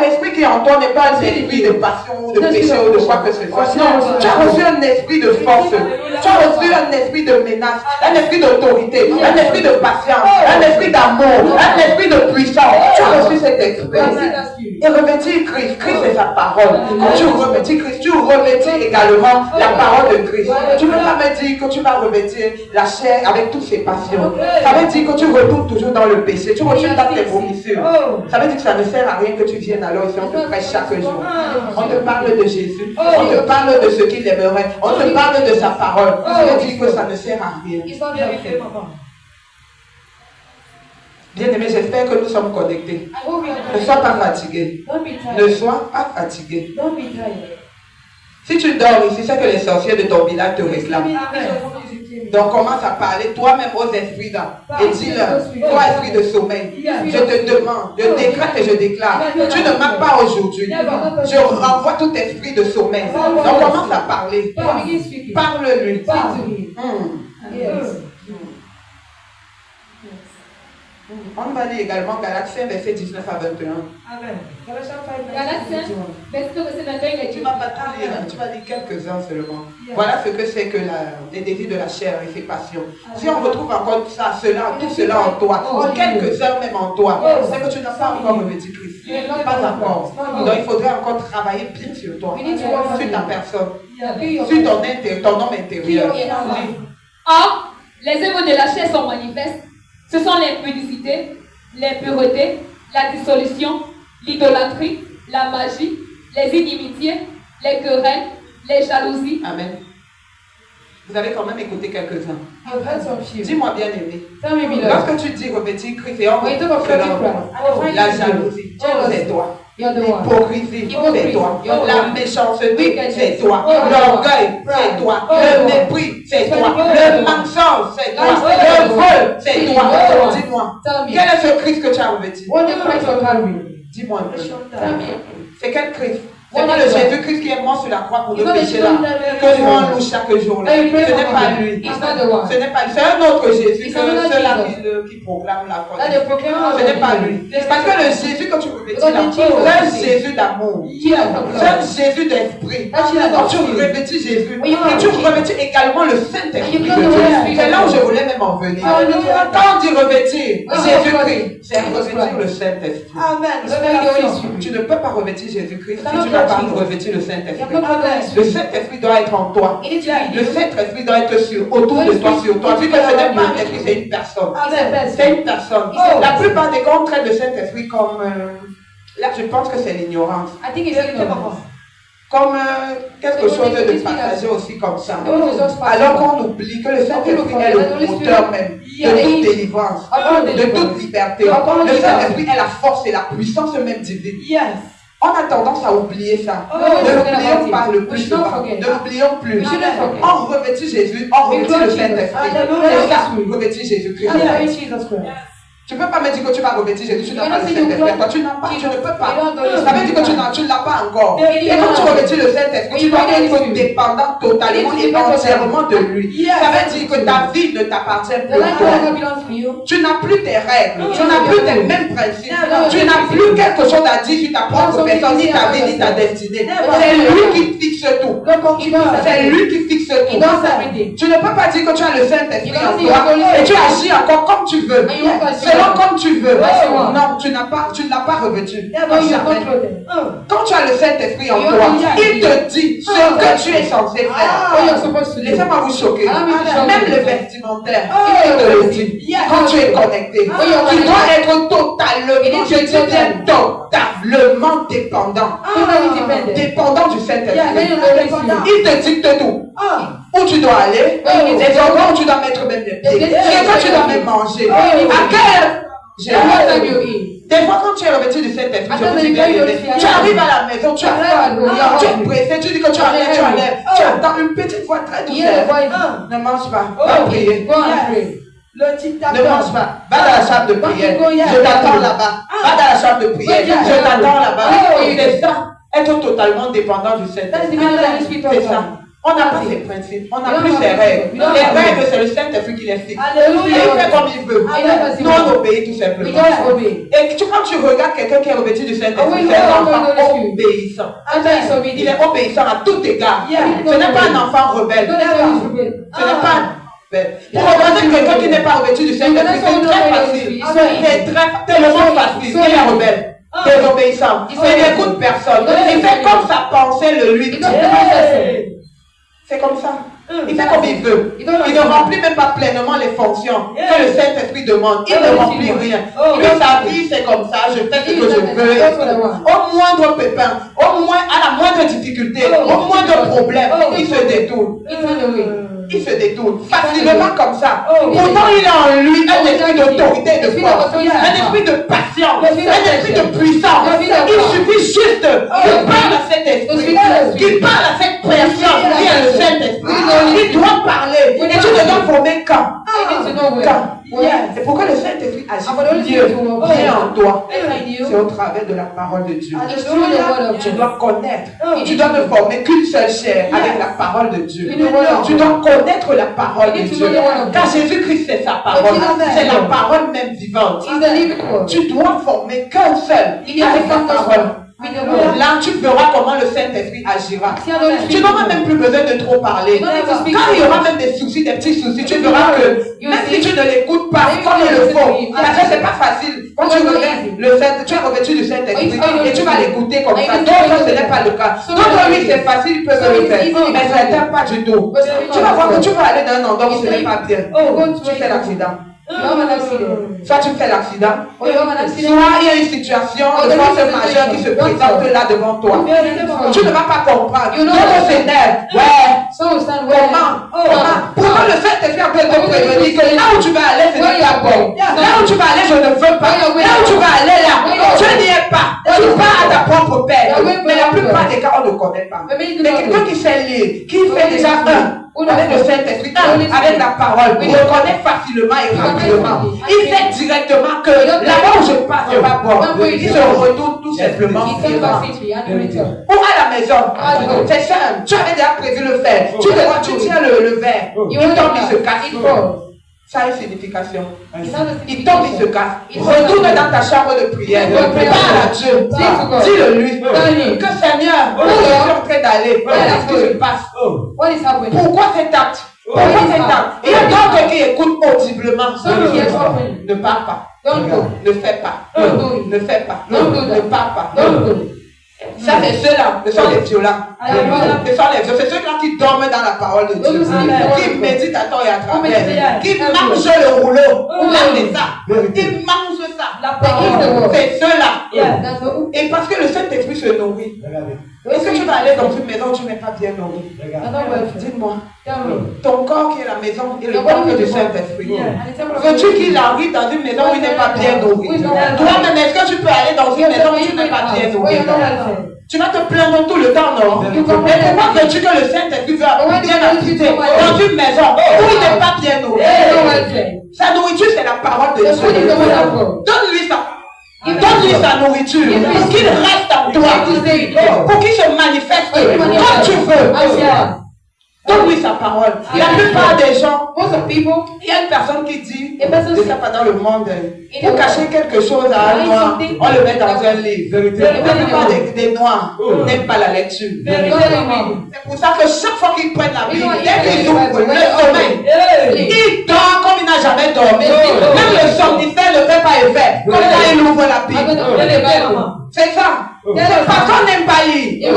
l'esprit qui est en toi n'est pas un esprit de passion ou de péché ou de quoi que ce soit. Non, tu as reçu un esprit de force. Tu as reçu un esprit de menace, un esprit d'autorité, un esprit de patience, un esprit d'amour, un esprit de puissance. Tu as reçu cet esprit. Et revêtir Christ. Christ est sa parole. Quand tu revêtis Christ, tu revêtis également la parole de Christ. Tu ne peux pas me dire que tu vas revêtir la chair avec toutes ses passions. Ça veut dire que tu retournes toujours dans le péché. Tu retournes dans tes vomissures. Ça veut dire que ça ne sert à rien que tu viennes alors ici. On te prêche chaque jour. On te parle de Jésus. On te parle de ce qu'il aimerait. On te parle de sa parole. Ça veut dire que ça ne sert à rien. Bien-aimé, j'espère que nous sommes connectés. Ne sois pas fatigué. Ne sois pas fatigué. Si tu dors ici, c'est que les sorciers de ton village te réclament. Donc commence à parler toi-même aux esprits là. Et dis-leur, toi esprit de sommeil, je te demande, je décrète et je déclare. Tu ne manques pas aujourd'hui. Je renvoie tout esprit de sommeil. Donc commence à parler. Parle-lui. On va lire également Galates 5, verset 19 à 21. Amen. Galates 5, verset 21, il est Tu ne vas pas tout lire, tu vas lire quelques-uns seulement. Voilà ce que c'est que les désirs de la chair et ses passions. Si on retrouve encore tout cela en toi, en quelques heures même en toi, c'est que tu n'as pas encore revêtu Christ. Pas encore. Donc il faudrait encore travailler bien sur toi, sur ta personne, sur ton homme intérieur. Or, les œuvres de la chair sont manifestes. Ce sont l'impudicité, l'impureté, la dissolution, l'idolâtrie, la magie, les inimitiés, les querelles, les jalousies. Amen. Vous avez quand même écouté quelques-uns. Dis-moi bien aimé. Lorsque tu dis revêtir Christ et on la jalousie, c'est toi. L'hypocrisie, c'est toi. La méchanceté, c'est toi. L'orgueil, c'est toi. Le mépris, c'est toi. Le mensonge, c'est toi. Le vol, c'est toi. Dis-moi, quel est ce Christ que tu as revêtu? Dis-moi un peu. C'est quel Christ? C'est pas le Jésus-Christ qui est mort sur la croix pour nos péchés là, que nous on loue chaque jour là. Ce n'est pas lui. Ce n'est pas lui. C'est un autre Jésus que ceux-là qui proclament la croix. Ce n'est pas lui. Parce que le Jésus que tu revêtis là, c'est un Jésus d'amour. C'est un Jésus d'esprit. Quand tu revêtis Jésus, et tu revêtis également le Saint-Esprit de Dieu. C'est là où je voulais même en venir. Quand on dit revêtir Jésus-Christ, c'est revêtir le Saint-Esprit. Amen. Tu ne peux pas revêtir Jésus-Christ si tu n'as pas revêtir le Saint-Esprit. Le Saint-Esprit doit être en toi. Le Saint-Esprit doit être autour de toi, sur toi. Vu que ce n'est pas un esprit, c'est une personne. C'est une personne. La plupart des cas, on traite le Saint-Esprit comme... là, je pense que c'est l'ignorance. Comme quelque chose de partagé aussi comme ça. Alors qu'on oublie que le Saint-Esprit est le moteur même de toute délivrance, de toute liberté. Le Saint-Esprit est la force et la puissance même divine. On a tendance à oublier ça. Ne l'oublions pas le plus souvent. Ne l'oublions plus. On revêtit Jésus, on revêtit le Saint-Esprit. C'est ça, revêtir Jésus-Christ. Tu ne peux pas me dire que tu vas revêtir Jésus, tu n'as pas le Saint-Esprit. Toi, tu n'as pas, tu ne peux pas. Ça veut dire que tu ne l'as pas encore. Et quand tu revêtis le Saint-Esprit, tu dois être dépendant totalement et entièrement de lui. Ça veut dire que ta vie ne t'appartient plus. Tu n'as plus tes règles, tu n'as plus tes mêmes principes, tu n'as plus quelque chose à dire sur ta propre personne, ni ta vie, ni ta destinée. C'est lui qui fixe tout. C'est lui qui fixe tout. Tu ne peux pas dire que tu as le Saint-Esprit en toi et tu agis encore comme tu veux. Comme tu veux. Non, tu ne l'as pas revêtu. Quand tu as le Saint-Esprit en toi, il te dit ce que tu es censé faire. Laissez-moi vous choquer. Même le vestimentaire, il te le dit. Quand tu es connecté, tu dois être totalement, je dis bien totalement dépendant. Dépendant du Saint-Esprit. Il te dicte tout. Où tu dois aller, les endroits où tu dois mettre même les pieds, ce que tu dois même manger. À quel des fois, quand tu es revêtu du Saint-Esprit, tu arrives à la maison, tu es pressé, tu dis que tu enlèves, tu attends une petite voix très douce. Ne mange pas, va prier. Ne mange pas, va dans la chambre de prière. Je t'attends là-bas. Va dans la chambre de prière. Je t'attends là-bas. C'est ça, être totalement dépendant du Saint-Esprit. C'est ça. On n'a pas ses principes, on n'a plus ses règles. Les règles, c'est le Saint-Esprit qui les fixe. Et il fait comme il veut. Nous, on obéit tout simplement. Et quand tu regardes quelqu'un qui est revêtu du Saint-Esprit, c'est un enfant obéissant. Il est obéissant à tout égard. Ce n'est pas un enfant rebelle. Ce n'est pas... Pour regarder quelqu'un qui n'est pas revêtu du Saint-Esprit, c'est très facile. C'est tellement facile. Il est rebelle. Désobéissant. Il n'écoute personne. Il fait comme sa pensée le lui dit. C'est comme ça. Il fait comme il veut. Il ne remplit même pas pleinement les fonctions que le Saint-Esprit demande. Il ne remplit rien. Lui, sa vie, c'est comme ça. Je fais ce que je veux. Au moindre pépin, à la moindre difficulté, au moindre problème, il se détourne. Il se détourne facilement comme ça. Pourtant, il a en lui un esprit d'autorité et de force, un esprit de patience, un esprit de puissance. Il suffit juste qu'il parle à cet esprit, qu'il parle à cette personne qui est le Saint-Esprit. Il doit parler. Et tu ne dois former quand. C'est pourquoi le Saint-Esprit agit Dieu vient en toi. C'est au travers de la parole de Dieu. Tu dois connaître. Tu dois ne former qu'une seule chair avec la parole de Dieu. Tu dois connaître la parole de Dieu. Car Jésus-Christ, c'est sa parole. C'est la parole même vivante. Tu dois former qu'un seul avec la parole. Là, tu verras comment le Saint-Esprit agira. Tu n'auras même plus besoin de trop parler. Quand il y aura même des soucis, des petits soucis, tu verras que même si tu ne l'écoutes pas comme il le faut, parce que c'est pas facile. Quand tu regardes le Saint, tu es revêtu du Saint-Esprit et tu vas l'écouter comme ça. D'autres, ce n'est pas le cas. D'autres, oui, c'est facile, ils peuvent le faire. Mais certains, pas du tout. Tu vas voir que tu vas aller dans un endroit où ce n'est pas bien. Tu fais l'accident. Soit tu fais l'accident, soit il y a une situation de force majeure qui se présente là devant toi. Tu ne vas pas comprendre. Tu s'énerve. Comment? Pourquoi le Saint-Esprit est en train de te prévenir que là où tu vas aller, ce n'est pas bon. Là où tu vas aller, je ne veux pas. Là où tu vas aller, là, je n'y ai pas. Tu pars à ta propre paix. Mais la plupart des cas, on ne connaît pas. Mais quelqu'un qui sait lire, qui fait déjà avec le Saint-Esprit, avec la parole, il reconnaît facilement et rapidement. Il sait directement que là-bas où je passe, c'est pas bon. Il se retourne tout simplement. Ou à la maison, c'est simple. Tu avais déjà prévu le faire. Tu tiens le verre. Il tombe, il se casse. Ça a une signification. Il tombe, il se casse. Retourne dans ta chambre de prière. Parle à Dieu. Dis-le lui. Que Seigneur, où je suis en train d'aller? Qu'est-ce qui se passe? Pourquoi cet acte? Il y a d'autres qui écoutent audiblement. Ne parle pas. Ne fais pas. Ne fais pas. Ne parle pas. Ça, c'est ceux-là, ce sont les violents. C'est ceux-là qui dorment dans la parole de Dieu, qui méditent à tort et à travers, qui mangent le rouleau. C'est ça. Ils mangent ça. C'est ceux-là. Et parce que le Saint-Esprit se nourrit. Est-ce que tu vas aller dans une maison où tu n'es pas bien nourri? Dis-moi. Ton corps qui est la maison et le temple du Saint-Esprit. Veux-tu qu'il arrive dans une maison où il n'est pas bien nourri? Toi-même, est-ce que tu peux aller dans une maison où tu n'es pas bien nourri? Tu vas te plaindre tout le temps, non? Mais pourquoi veux-tu que le Saint-Esprit bien habiter dans une maison où il n'est pas bien nourri? Sa nourriture, c'est la parole de Dieu. Donne-lui ça. Donne-lui sa nourriture pour qu'il reste en toi, pour qu'il se manifeste comme tu veux. Donne-lui sa parole. La plupart des gens, il y a une personne qui dit, c'est ça pendant le monde, pour cacher quelque chose à un noir, on le met dans un livre. La plupart des noirs n'aiment pas la lecture. C'est pour ça que chaque fois qu'ils prennent la Bible, dès qu'ils ouvrent le sommeil, ils dorment comme il n'a jamais dormi. Même le somnifère ne fait pas effet, comme quand il ouvre la Bible. C'est ça. Parce qu'on n'aime pas lire.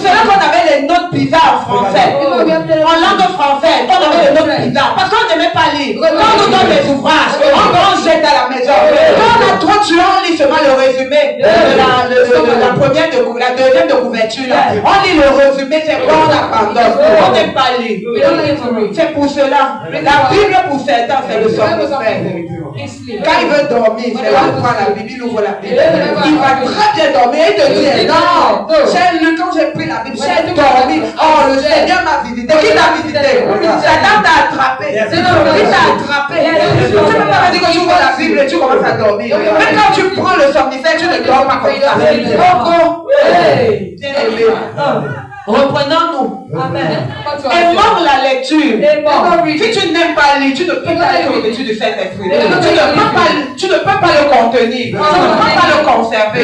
C'est là qu'on avait les notes bizarres en français. En langue française, on avait les notes bizarres. Parce qu'on n'aimait pas lire. Quand on nous donne les ouvrages, on jette à la maison. Quand on a trop tué, on lit seulement le résumé de la deuxième de couverture. On lit le résumé, c'est quoi on abandonne. On n'aime pas lire. C'est pour cela. La Bible pour certains, c'est le somnifère. Quand il veut dormir, c'est là qu'il prend la Bible, il ouvre la Bible. Il va très bien dormir et te dire non, quand j'ai pris la Bible, j'ai dormi. Oh, le Seigneur m'a visité. Qui t'a visité? Satan t'a attrapé. Qui t'a attrapé? Tu ne peux pas dire que tu ouvres la Bible et tu commences à dormir. Mais quand tu prends le somnifère, tu ne dors pas comme ça. Reprenons-nous. Amen. Aimons la lecture. Si tu n'aimes pas lire, tu ne peux pas être au dessus de cet esprit. Tu ne peux pas le contenir. Tu ne peux pas le conserver.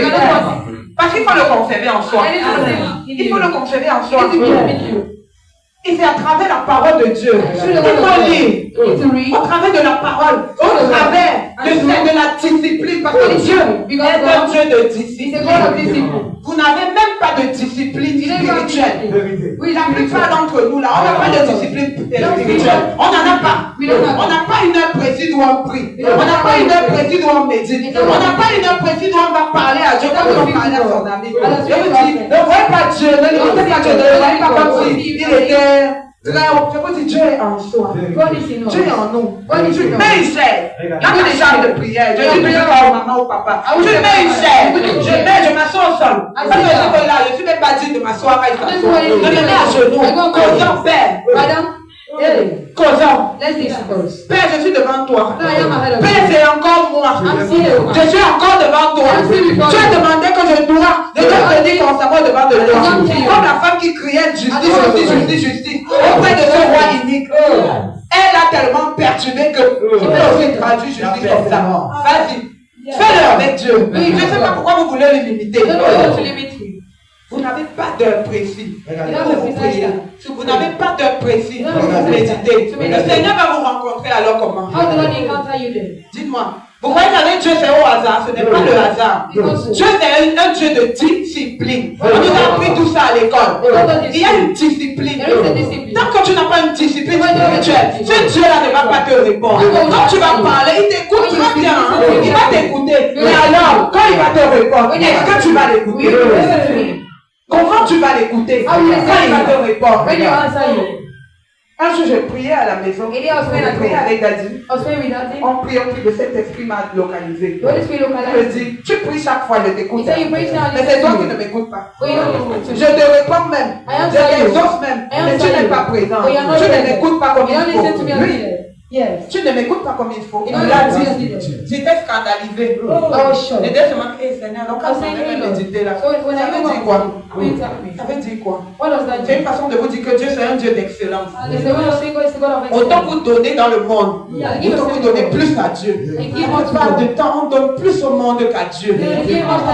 Parce qu'il faut le conserver en soi. Il faut le conserver en soi. Et c'est à travers la parole de Dieu. Il faut lire. Au travers de la parole. Au travers de la discipline. Parce que Dieu est un Dieu de discipline. Vous n'avez même pas de discipline spirituelle. La plupart d'entre nous, là, on n'a pas de discipline spirituelle. On n'en a pas. On n'a pas une heure précise où on prie. On n'a pas une heure précise où on médite. On n'a pas une heure précise où on va parler à Dieu comme on parlait à son ami. Je vous dis, ne voyez pas Dieu, ne voyez pas Dieu, ne voyez pas comme si il était. Je vous dis, Dieu est en soi. Dieu est en nous. Mais il sait. Il y a des gens de prière. Je dis prière par maman ou papa. Je mets une chaise. Je m'assois au sol. Parce que je suis là, je ne suis même pas dit de m'asseoir quand il s'assoit. Je me mets à genoux. Causons, Père. Causons. Père, je suis devant toi. Père, c'est encore moi. Je suis encore devant toi. Tu as demandé que je dois. Je dois te dire constamment devant de toi. Comme la femme qui criait justice auprès de ce roi unique. Elle a tellement perturbé que je peux aussi traduire justice comme ça. Vas-y. Fais-le avec Dieu. Je ne sais pas pourquoi vous voulez le limiter. Vous n'avez pas d'heure précise pour vous prier. Vous n'avez pas d'heure précise pour vous méditer. Le Seigneur va vous rencontrer alors comment? Dites-moi. Vous croyez qu'avec Dieu c'est au hasard? Ce n'est pas le hasard. Dieu c'est un Dieu de discipline. On nous a appris tout ça à l'école. Il y a une discipline. Tant que tu n'as pas une discipline spirituelle, ce Dieu-là ne va pas te répondre. Quand tu vas parler, il t'écoute très bien. Il va t'écouter. Mais alors, quand il va te répondre, est-ce que tu vas l'écouter? Comment tu vas l'écouter? Quand il va te répondre. Un jour, je priais à la maison. Je priais avec Daddy. On prie, le Saint-Esprit m'a localisé. Il me dit, tu pries chaque fois, je t'écoute. Mais c'est toi qui ne m'écoutes pas. Je te réponds même. Je t'exauce même. Mais tu n'es pas présent. Tu ne m'écoutes pas comme il faut. Yes. Tu ne m'écoutes pas comme il faut. Il l'a dit. J'étais scandalisé. J'étais seulement que Seigneur, donc quand on avait médité là, ça veut dire quoi? Ça veut dire quoi? C'est une façon de vous dire que Dieu c'est un Dieu d'excellence. Autant vous donner dans le monde, autant vous donner plus à Dieu. On parle de temps, on donne plus au monde qu'à Dieu. On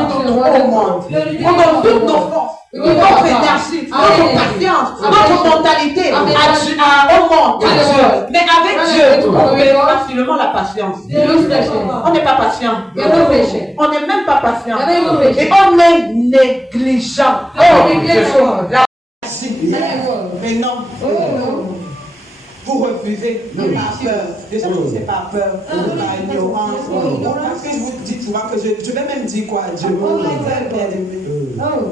donne au monde. On donne toutes nos forces. Notre énergie, notre patience, notre mentalité au monde, à Dieu. Mais avec Dieu, on fait facilement la patience. On n'est pas patient. On n'est même pas patient. Et on est négligent. Mais non. Vous refusez par peur. Déjà, c'est par peur, par ignorance. Parce que je vous dis souvent que je vais même dire quoi à Dieu.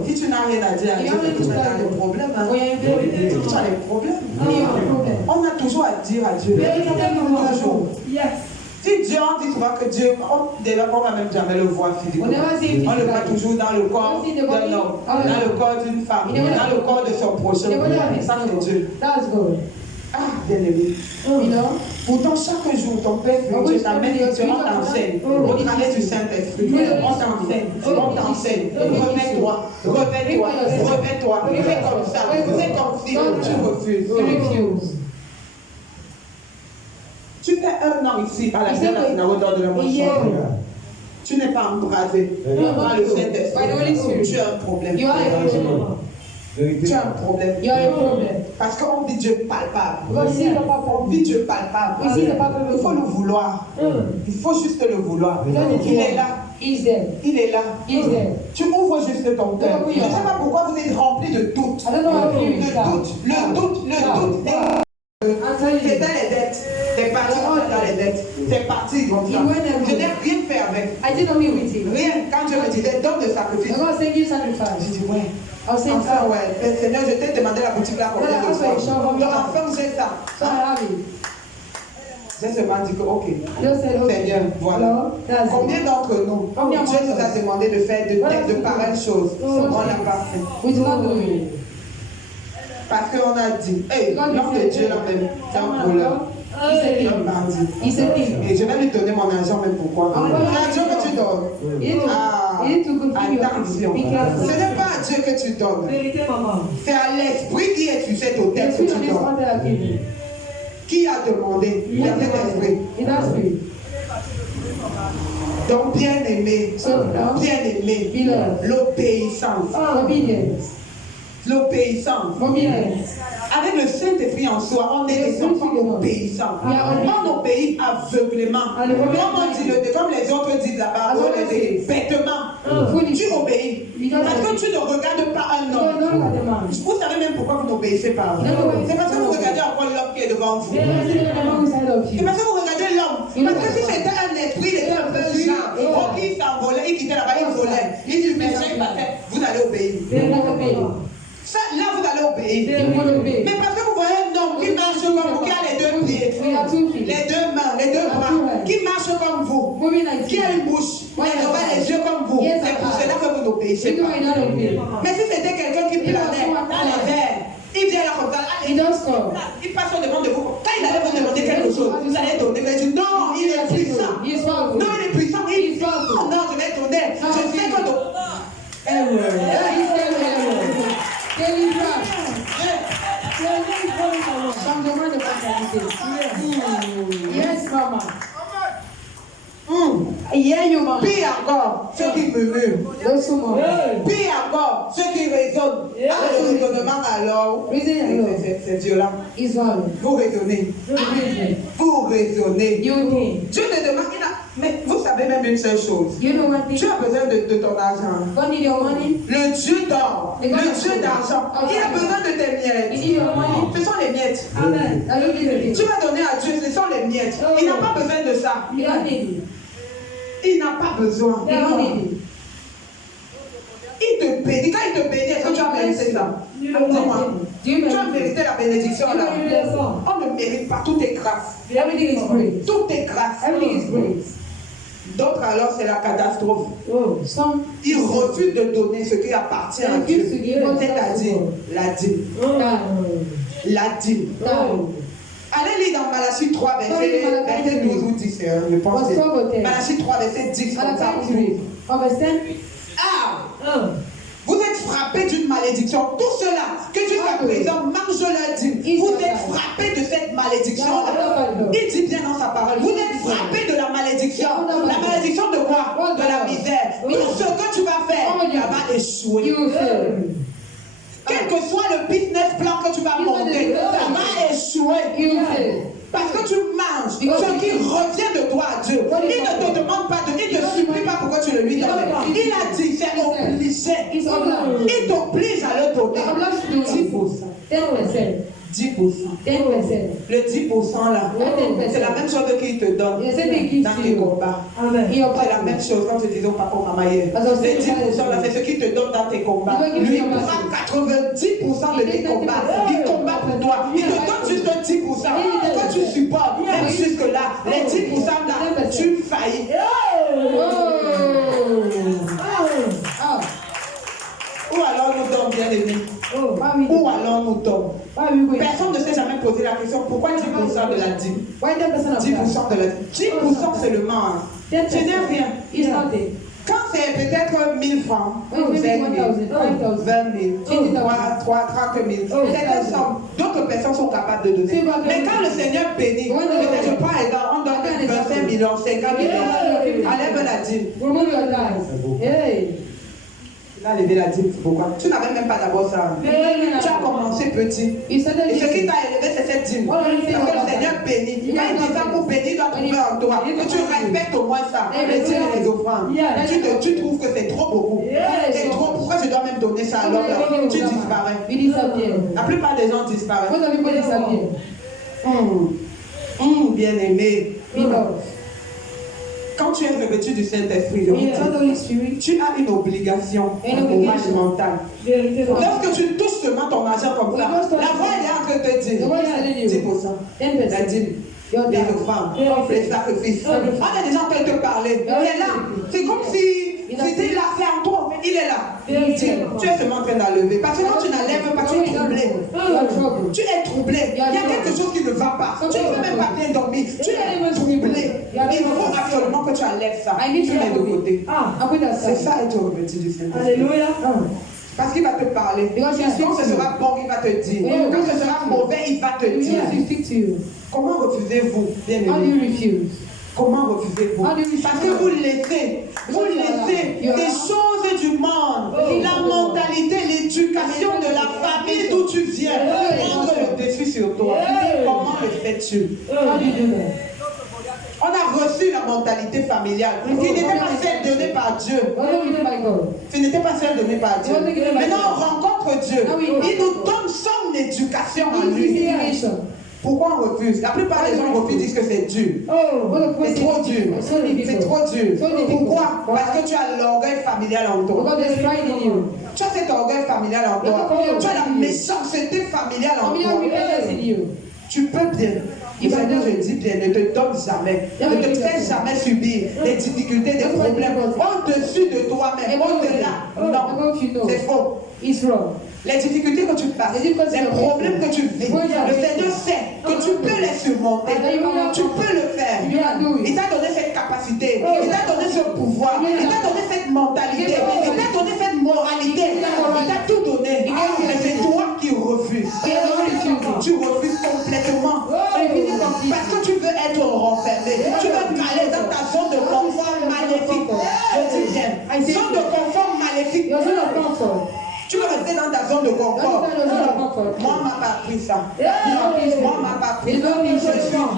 Si tu n'as rien à dire à Dieu, tu as des problèmes. Tu as des problèmes. On a toujours à dire à Dieu. Toujours. Si Dieu, on dit souvent que Dieu, on ne va même jamais le voir physiquement. On le voit toujours dans le corps d'un homme, dans le corps d'une femme, dans le corps de son prochain. Ça, c'est Dieu. Ah, bien-aimé. Pourtant, chaque jour, ton Père Dieu t'amène et Dieu, on t'enseigne. Au travers du Saint-Esprit, on t'enseigne. Remets-toi. Fais comme ça. Fais comme si tu refuses. Tu fais 1 an ici à la synagogue de la Motion. Tu n'es pas embrasé par le Saint-Esprit. Tu as un problème. Tu as un problème. Parce qu'on dit Dieu palpable. On dit Dieu palpable. Il faut le vouloir. Il faut juste le vouloir. Il est là. Il est là. Tu ouvres juste ton cœur. Je ne sais pas pourquoi vous êtes remplis de doute. Le doute. C'est dans les dettes. C'est parti dans les dettes. C'est parti comme ça. Je n'ai rien fait avec. Rien. Quand je me disais, donne le sacrifice. Je dis, ouais. Enfin, ouais. Seigneur, je t'ai demandé la boutique là combien de fois. Donc, enfin, j'ai ça. J'ai seulement dit que, ok, Seigneur, voilà. Combien d'entre nous, Dieu nous a demandé de faire de pareilles choses. On n'a pas fait. Parce qu'on a dit, hey, l'homme de Dieu là même, c'est un voleur. Il un bandit. Et je vais lui donner mon argent, mais pourquoi? L'argent que tu donnes. Attention. Ce n'est pas à Dieu que tu donnes. C'est à l'esprit qui est sur cet autel que tu donnes. Qui a demandé? Il y a cet esprit. Donc, bien aimé, l'obéissance. L'obéissance. Avec le Saint-Esprit en soi, on est des enfants obéissants. On obéit aveuglément. Comme les autres disent là-bas, bêtement. Tu obéis. Parce que tu ne regardes pas un homme. Vous savez même pourquoi vous n'obéissez pas. C'est parce que vous regardez encore l'homme qui est devant vous. C'est parce que vous regardez l'homme. Parce que si c'était un esprit, il était un peu genre. Il s'envolait, il quittait là-bas, il volait. Il dit, mais vous allez obéir. Ça, là, vous allez obéir. Mais parce que vous voyez un homme qui marche comme vous, qui a les deux pieds, les deux mains, les deux bras, qui marche comme vous, qui a une bouche, les yeux comme vous, c'est pour cela que vous n'obéissez pas. Mais si c'était quelqu'un qui planait dans les airs, il vient là comme ça, il passe au devant de vous. Quand il allait vous demander quelque chose, vous allez donner. Vous allez dire non, il est puissant. Non, il est puissant. Non, je vais donner. Je sais que changement de mentalité. Yes, maman. Puis encore, ceux qui murmurent. Puis encore, ceux qui raisonnent. Le raisonnement alors, c'est violent. Vous raisonnez. Vous raisonnez. Dieu te demande, mais vous savez même une seule chose. Tu as besoin de ton argent. Le Dieu d'or, le Dieu d'argent, il a besoin de tes miettes. Ce sont les miettes. Tu vas donner à Dieu, ce sont les miettes. Il n'a pas besoin de ça. Il n'a pas besoin. Il te bénit. Quand il te bénit, est-ce que tu as mérité ça? Dis-moi. Tu as mérité la bénédiction là. On ne mérite pas. Tout est grâce. Tout est grâce. D'autres alors, c'est la catastrophe. Ils refusent de donner ce qui appartient à Dieu. C'est-à-dire la dîme. La dîme. Allez lire dans Malachie 3, verset 12 ou 10, je pense. Malachie 3, verset 10, comme ça. Vous êtes frappés d'une malédiction. Tout cela que jusqu'à présent mange leur dîme. Vous êtes frappés de cette malédiction-là. Il dit bien dans sa parole. Vous êtes frappés de la malédiction. La malédiction de quoi? De la misère. Tout ce que tu vas faire, ça va échouer. Quel que soit le business plan que tu vas monter, ça va échouer. Parce que tu manges ce qui revient de toi à Dieu. Il ne te demande pas il ne te supplie pas pourquoi tu le lui donnes. Il a dit, c'est obligé. Il t'oblige à le donner. 10%. 10%. Le 10% là, c'est la même chose qu'il te donne dans tes combats. C'est la même chose quand tu disais au papa maman hier. Le 10% là, c'est ce qu'il te donne dans tes combats. Lui prend 90% de tes combats. Il combat pour toi. Il te donne juste un 10%. Quand tu supportes, même jusque là, les 10% là, tu faillis. Où alors nous sommes bien aimés? Où alors nous sommes? Personne ne s'est jamais posé la question pourquoi 10% de la dîme? 10% de la dîme. 10% seulement. Ce n'est rien. Quand c'est peut-être 1000 francs, 5 000, 20 000, 30 000, c'est somme. D'autres personnes sont capables de donner. Mais quand le Seigneur bénit, je prends exemple, on donne 25 millions, 50 millions, enlève la dîme. Tu as levé la dîme, pourquoi? Tu n'avais même pas d'abord ça. Tu as commencé petit. Et ce qui t'a élevé, c'est cette dîme. Parce que le Seigneur bénit. Quand il dit ça pour bénir, il doit trouver en toi. Que tu respectes au moins ça. Les dîmes et les offrandes. Tu trouves que c'est trop beaucoup. C'est trop. Pourquoi je dois même donner ça alors là? Tu disparais. La plupart des gens disparaissent. Bien aimé. Quand tu es revêtu du Saint-Esprit, tu as une obligation, un courage mental. Lorsque tu touches seulement ton argent comme ça, la voix est en train de te dire 10%, la dîme, les offrandes, les sacrifices. On a des gens qui te parler. C'est là, c'est comme si c'était là, c'est en toi. Il est là. Tu es seulement en train d'enlever. Parce que quand tu n'enlèves pas, tu es troublé. Tu es troublé. Il y a quelque chose qui ne va pas. Tu ne peux même pas bien dormir. Tu es troublé. Il faut absolument que tu enlèves ça. Tu mets de côté. C'est ça être revêtu du Saint-Esprit. Alléluia. Parce qu'il va te parler. Quand ce sera bon, il va te dire. Quand ce sera mauvais, il va te dire. Comment refusez-vous, bien-aimé? Comment refusez-vous? Parce que vous laissez les choses du monde, la mentalité, l'éducation de la famille d'où tu viens, prendre le dessus sur toi. Comment le fais-tu? On a reçu la mentalité familiale qui n'était pas celle donnée par Dieu. Ce n'était pas celle donnée par Dieu. Maintenant, on rencontre Dieu. Il nous donne son éducation en lui. Pourquoi on refuse? La plupart des gens refusent, disent que c'est dur. C'est trop dur. C'est trop dur. Pourquoi? Parce que tu as l'orgueil familial en toi. Tu as cet orgueil familial en toi. Tu as la méchanceté familiale en toi. Tu peux bien. Il va dire, je dis bien, ne te donne jamais. Ne te fais jamais subir des difficultés, des problèmes au-dessus de toi-même, au-delà. Non, c'est faux. Les difficultés que tu passes, les problèmes que tu vis, le Seigneur sait que tu peux les surmonter. Tu peux le faire. Il t'a donné cette capacité. Il t'a donné ce pouvoir. Il t'a donné cette mentalité. Il t'a donné cette moralité. Il t'a tout donné. Mais c'est toi qui refuses. Tu refuses complètement. Parce que tu veux être renfermé. Tu veux aller dans ta zone de confort maléfique. Je dis bien. Zone de confort maléfique. Tu veux rester dans ta zone de confort. Moi, on m'a pas appris ça. Moi, on m'a pas appris ça.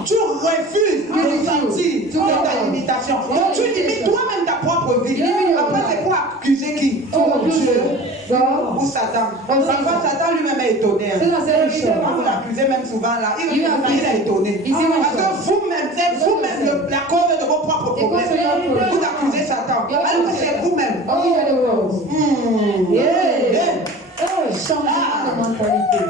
Tu refuses de sortir de ta limitation. Donc, tu limites toi-même ta propre vie. Après, c'est pour accuser qui? Dieu ou Satan. Parfois, Satan lui-même est étonné. Quand vous l'accusez même souvent là, il est étonné. Parce que vous-même, la cause de vos propres problèmes, vous accusez Satan. Alors que c'est vous-même. Changement de mentalité.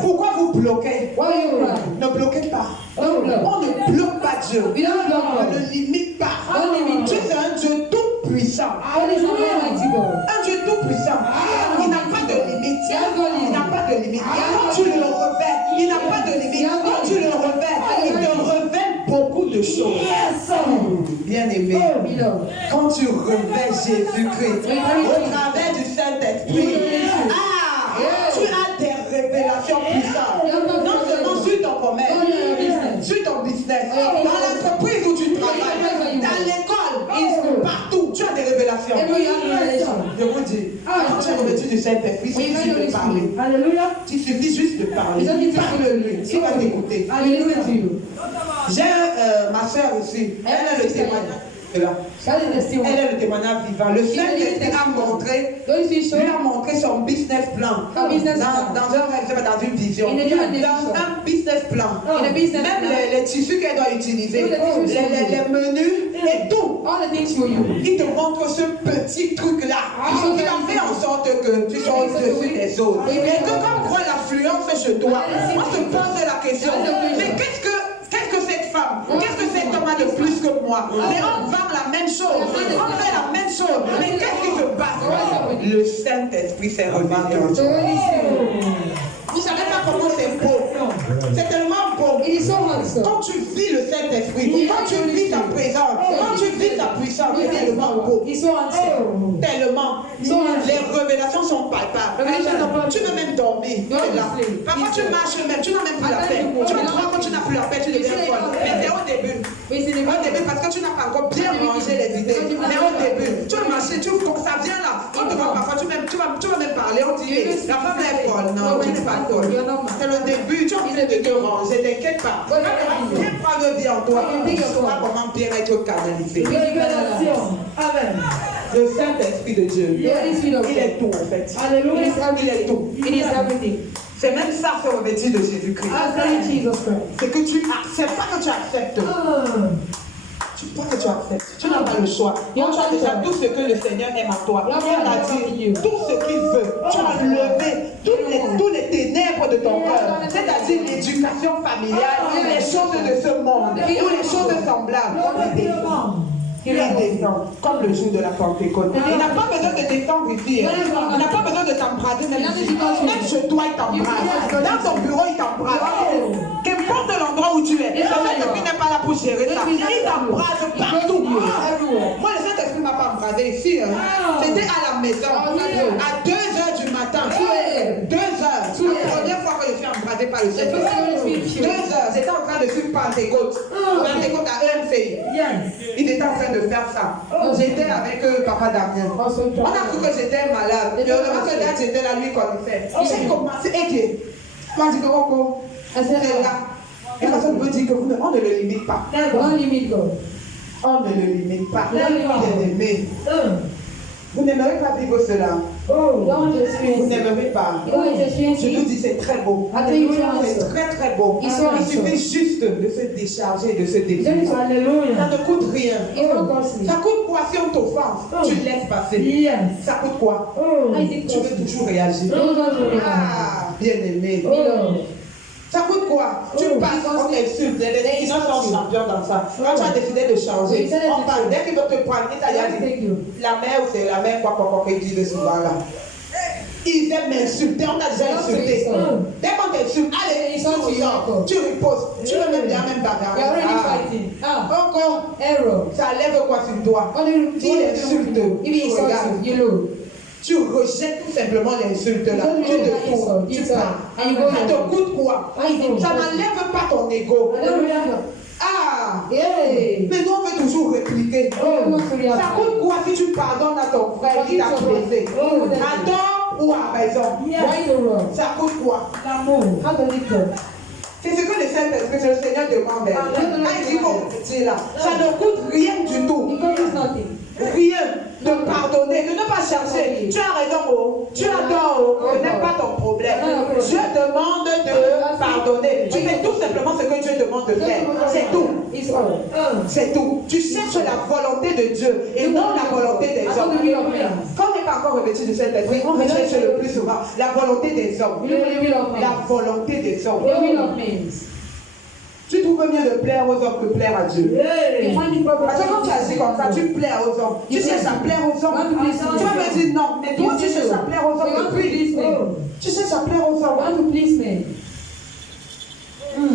Pourquoi vous bloquez? Ne bloquez pas. On ne bloque pas Dieu. On ne limite pas. Dieu c'est un Dieu tout puissant. Un Dieu tout puissant. Il n'a pas de limite. Il n'a pas de limite. Quand tu le revêts, il n'a pas de limite. Quand tu le revêts, il te revêt beaucoup de choses. Bien aimé, quand tu revêts Jésus-Christ au travers du Saint-Esprit, tu as des révélations puissantes. Non seulement sur ton commerce, sur ton business, dans l'entreprise où tu travailles, dans l'école, partout, tu as des révélations. Je vous dis, quand tu es revêtu du Saint-Esprit, il suffit de parler. Il suffit juste de parler. Parle-lui, il va t'écouter. J'ai ma soeur aussi, elle est le témoignage. Elle est le témoignage vivant. Le Saint-Esprit lui a montré son business plan. Dans une vision. Dans un business plan. Même les tissus qu'elle doit utiliser, les menus et tout. Il te montre ce petit truc-là. Il a fait en sorte que tu sois au-dessus des autres. Et que quand on voit l'affluence chez toi, on se pose la question, mais qu'est-ce que cette femme, qu'est-ce que cet homme a de plus que moi? Mais on vend la même chose, on fait la même chose, mais qu'est-ce qui se passe? Le Saint-Esprit s'est remarqué en toi. Vous ne savez pas comment c'est beau. C'est tellement beau. Quand tu vis le Saint-Esprit, quand tu vis sa présence, quand tu vis sa puissance, c'est tellement beau. Tellement. Les révélations sont palpables. Tu veux même dormir. Parfois tu marches même, tu n'as même plus la paix. Tu crois que tu n'as plus la paix, tu deviens folle. Mais c'est au début. Au début, parce que tu n'as pas encore bien rangé les idées. Mais au début, tu vas marcher, ça vient là. On te voit parfois, tu vas même parler, on dit, la femme est folle. Non, tu n'es pas folle. C'est le début, tu as envie de te ranger, t'inquiète pas. Quand tu vas bien prendre vie en toi, tu sauras comment bien être canalisé. Amen. Le Saint-Esprit de Dieu, il est tout en fait. Alléluia. Il est tout. C'est même ça, ce revêtu de Jésus-Christ. C'est que tu acceptes, pas que tu acceptes. Tu pas que tu acceptes. Tu n'as pas le choix. Quand tu as déjà tout ce que le Seigneur aime à toi, il a dit tout ce qu'il veut. Tu as levé tous les ténèbres de ton cœur, c'est-à-dire l'éducation familiale, les choses de ce monde, ou les choses semblables. Il descend, comme le jour de la Pentecôte. Il n'a pas besoin de descendre ici. Il n'a pas besoin de t'embrasser même ici. Même chez toi, il t'embrasse. Dans ton bureau, il t'embrasse. Qu'importe l'endroit où tu es. Le Saint-Esprit n'est pas là pour gérer ça. Il t'embrasse partout. Moi, le Saint-Esprit ne m'a pas embrassé ici. C'était à la maison. À 2 heures du matin. 2 heures. La première fois que je suis embrassé par le Saint-Esprit. 2 heures. J'étais en train de suivre Pentecôte. Pentecôte à EMC. Il était en train de faire ça. J'étais avec papa Damien. On a cru que j'étais malade. Le secrétaire, j'étais là, lui connaissait. J'ai commencé et qui m'a dit que Roko, c'est là. Et la personne me dit que on ne le limite pas. On ne le limite pas. Bien-aimé. Vous n'aimerez pas vivre cela. Vous n'aimerez pas. Je nous dis c'est très beau. C'est très très beau. Il suffit juste de se décharger, de se détruire. Ça ne coûte rien. Ça coûte quoi si on t'offense? Tu laisses passer. Ça coûte quoi? Tu veux toujours réagir. Ah, bien aimé. Ça coûte quoi? Tu passes, on t'insulte. Les gens sont champions dans ça. Quand tu as décidé de changer, on parle. Dès qu'ils veulent te prendre, ils dit la mère ou c'est la mère, quoi, qu'ils disent souvent là. Ils aiment m'insulter, on t'a déjà insulté. Dès qu'on t'insulte, allez, ils sont tu ripostes. Tu veux même bien même bagarrer. Encore, ça lève quoi sur toi? Il insulte, il regarde. Tu rejettes tout simplement l'insulte là. Tu te tournes, tu pars. Ça te coûte quoi? Ça n'enlève pas ton ego. Ah! Mais nous on veut toujours répliquer. Ça coûte quoi si tu pardonnes à ton frère qui t'a blessé? À tort ou à raison? Ça coûte quoi? L'amour. C'est ce que le Saint-Esprit, le Seigneur demande. Il dit qu'on là. Ça ne coûte rien du tout. Rien de pardonner, de ne pas chercher. Tu as raison, tu as tort, ce n'est pas ton problème. Dieu demande de pardonner. Tu fais tout simplement ce que Dieu demande de faire. C'est tout. C'est tout. Tu cherches la volonté de Dieu et non la volonté des hommes. Quand on n'est pas encore revêtu de Saint-Esprit, on recherche le plus souvent la volonté des hommes. La volonté des hommes. Tu trouves mieux de plaire aux hommes que plaire à Dieu. Parce que quand tu agis comme ça, tu plais aux hommes. Tu cherches à plaire aux hommes. Tu vas me dire non, mais toi tu cherches à plaire aux hommes depuis. Tu cherches à plaire aux hommes.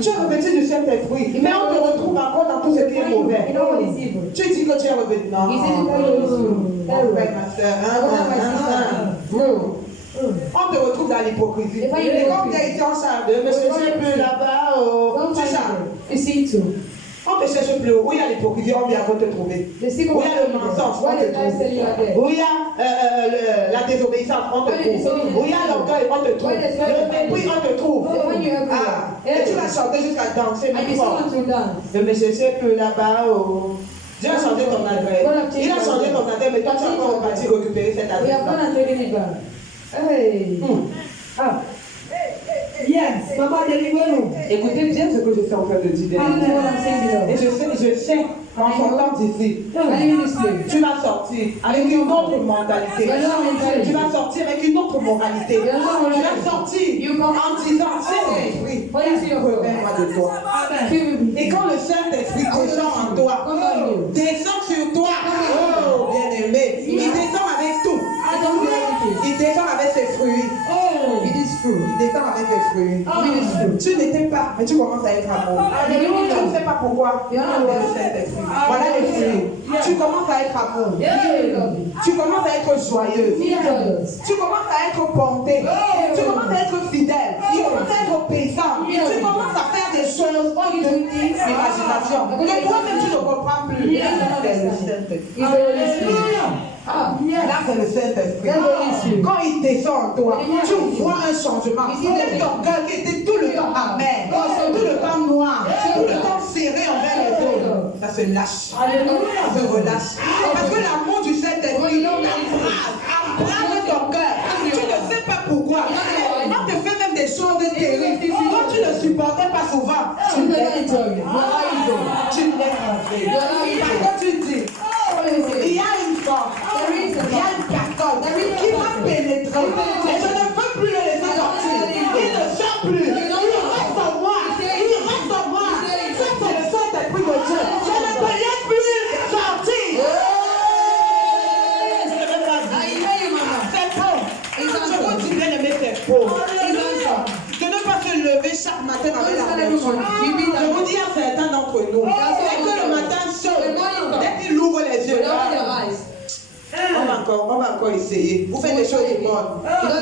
Tu es revêtu du Saint-Esprit, mais on te retrouve encore dans tout ce qui est mauvais. Tu dis que tu es revêtu. Non, mon frère, ma soeur. On te retrouve dans l'hypocrisie. Et comme tu es ici en salle, mais je suis plus là-bas. C'est ça. On ne cherche plus. Où il y a l'hypocrisie, on vient te trouver. Où il y a le mensonge, on te trouve. Où il y a la désobéissance, on te trouve. Où il y a l'orgueil, on te trouve. Le mépris, on te trouve. Et tu vas chanter jusqu'à danser. Ne me cherchez plus là-bas. Dieu a changé ton adresse. Il a changé ton adresse, mais toi tu as encore parti récupérer cette adresse. Yes, maman, délivrez-nous. Écoutez bien ce que je suis en train de dire. Et je sais, en sortant d'ici, tu vas sortir avec une autre mentalité. Tu vas sortir avec une autre moralité. Tu vas sortir en disant Saint-Esprit, reviens-moi de toi. Et quand le Saint-Esprit descend en toi, descend sur toi, oh bien-aimé, il descend avec tout. Il descend avec ses fruits. Il descend avec ses fruits. Tu n'étais pas, mais tu commences à être amour. Tu ne sais pas pourquoi. Voilà les fruits. Tu commences à être amour. Tu commences à être joyeuse. Tu commences à être pontée. Tu commences à être fidèle. Tu commences à être paysan. Tu commences à faire des choses hors de l'imagination. Que toi-même tu ne comprends plus. Là c'est le Saint-Esprit. Quand il descend en toi, tu vois un changement. Même ton cœur qui était tout le temps amer, tout le temps noir, tout le temps serré envers les autres, ça se lâche, ça se relâche. Parce que l'amour du Saint-Esprit embrase ton cœur. Tu ne sais pas pourquoi. On te fait même des choses terribles. Quand tu ne supportais pas souvent, tu l'aimes. Tu l'aimes. Par contre tu dis, nous. Dès que le matin sonne, dès qu'il ouvre les yeux, on va encore essayer. Vous faites des choses du monde.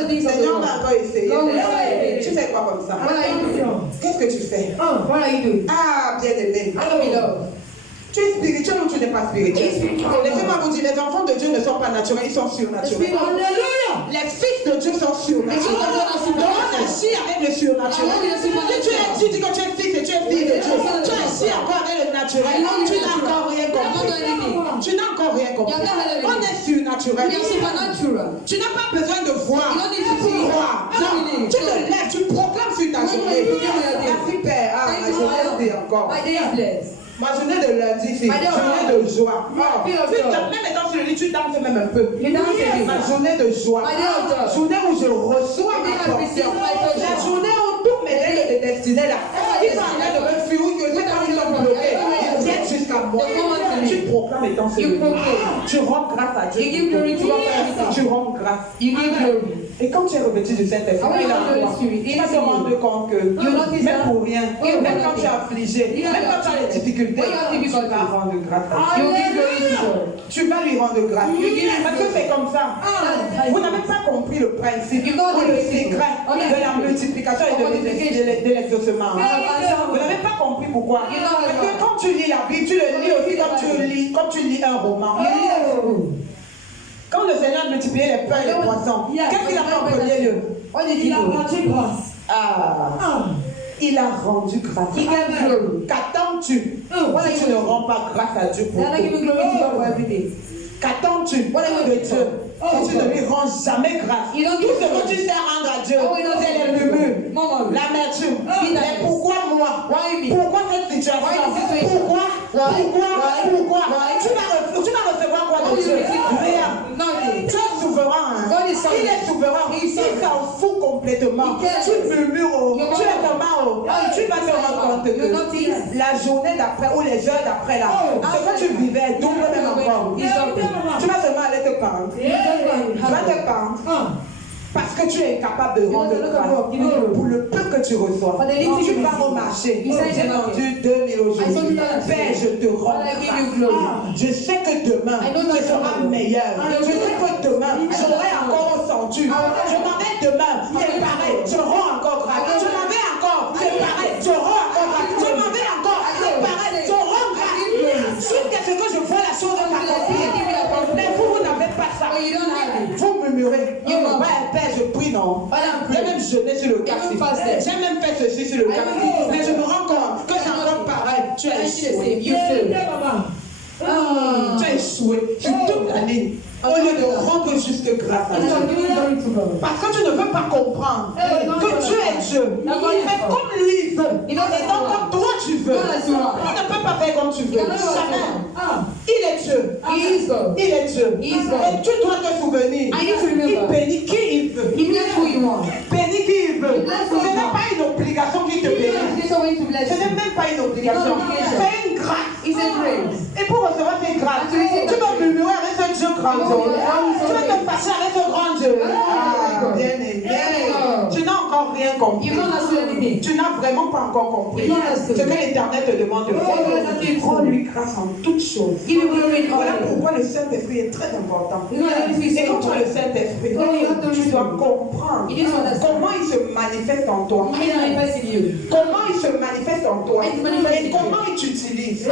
Seigneur, on va encore essayer. Tu fais quoi comme ça? Qu'est-ce que tu fais? Ah, bien aimé. Tu es spirituel ou tu n'es pas spirituel? Laissez-moi vous dire, les enfants de Dieu ne sont pas naturels, ils sont surnaturels. Les fils de Dieu sont surnaturels. Donc on agit avec le surnaturel. Si tu dis que tu es fils et tu es fille de Dieu, tu agis encore avec le naturel. Tu n'as encore rien compris. Tu n'as encore rien compris. On est surnaturel. Tu n'as pas besoin de voir pour croire. Non, tu te lèves, tu proclames sur ta journée. Merci Père. Ah, ma journée est encore. Ma journée de lundi, c'est journée de joie. Même étant sur le lit, tu danses même un peu. Ma journée de joie. Journée où je reçois ma portion. La journée où tous mes règles de destinée là, ils sont en train de me fuir, que c'est comme ils sont bloqués. Ils viennent jusqu'à moi. Tu proclames étant sur le lit. Tu rends grâce à Dieu. Tu rends grâce. Et quand tu es revêtu du Saint-Esprit, tu vas te rendre compte que même pour rien, même quand tu es affligé, même quand tu as des difficultés, tu vas rendre grâce à Dieu. Tu vas lui rendre grâce. Parce que c'est comme ça. Vous n'avez pas compris le principe ou le secret de la multiplication et de l'exaucement. Vous n'avez pas compris pourquoi. Parce que quand tu lis la Bible, tu le lis aussi comme tu lis un roman. Quand le Seigneur multipliait les pains et les poissons, qu'est-ce qu'il a fait en premier lieu? Il a rendu grâce. Il a rendu grâce. Qu'attends-tu si tu ne rends pas grâce à Dieu pour tout? Qu'attends-tu de Dieu si tu ne lui rends jamais grâce? Tout ce que tu sais rendre à Dieu, c'est les murmures, l'amertume. Mais pourquoi moi? Pourquoi cette situation? Pourquoi? Tu vas recevoir quoi de Dieu? Rien. Tu es souverain. Il est souverain. Il s'en fout complètement. Tu murmures. Tu es comment? Tu vas te rendre compte que la journée d'après ou les heures d'après là, ce que tu vivais double même encore. Tu vas seulement aller te pendre. Tu vas te pendre. Parce que tu es capable de rendre grâce pour le peu que tu reçois. Quand tu vas au marché, j'ai vendu 2000 aujourd'hui. Père, je te rends grâce. Je sais que demain, ce sera meilleur. Je sais que demain, j'aurai encore au centu. Je m'en vais demain, c'est pareil. Je rends encore grâce. Je m'en vais encore, c'est pareil. Je rends encore grâce. Je m'en vais encore, c'est pareil. Je rends grâce. Jusqu'à ce que je vois la chose s'accomplir. Mais vous n'avez pas ça. Vous murmurez. Père, je prie, non. J'ai même jeûné sur le café. J'ai même fait ceci sur le café. Mais je me rends compte que c'est encore pareil. Tu as échoué. Tu as échoué sur toute l'année. Au lieu de rendre juste grâce à Dieu. Parce que tu ne veux pas comprendre que Dieu est Dieu. Il fait comme lui il veut. Et donc comme toi tu veux. Tu ne peux pas faire comme tu veux. Jamais. Il est Dieu. Il est Dieu. Et tu dois te souvenir. Il bénit qui il veut. Bénit qui il veut. Ce n'est pas une obligation qui te bénit. Ce n'est même pas une obligation. C'est une grâce. Et pour recevoir cette grâce, tu vas murmurer avec ce Dieu grand. Tu vas te passer avec ce grand Dieu. Bien aimé. Tu n'as encore rien compris. Tu n'as vraiment pas encore compris ce que l'Éternel te demande de faire. Rends-lui grâce en toutes choses. Voilà pourquoi le Saint-Esprit est très important. Et quand tu as le Saint-Esprit, tu dois comprendre comment il se manifeste en toi. Comment il se manifeste en toi. Et comment il t'utilise.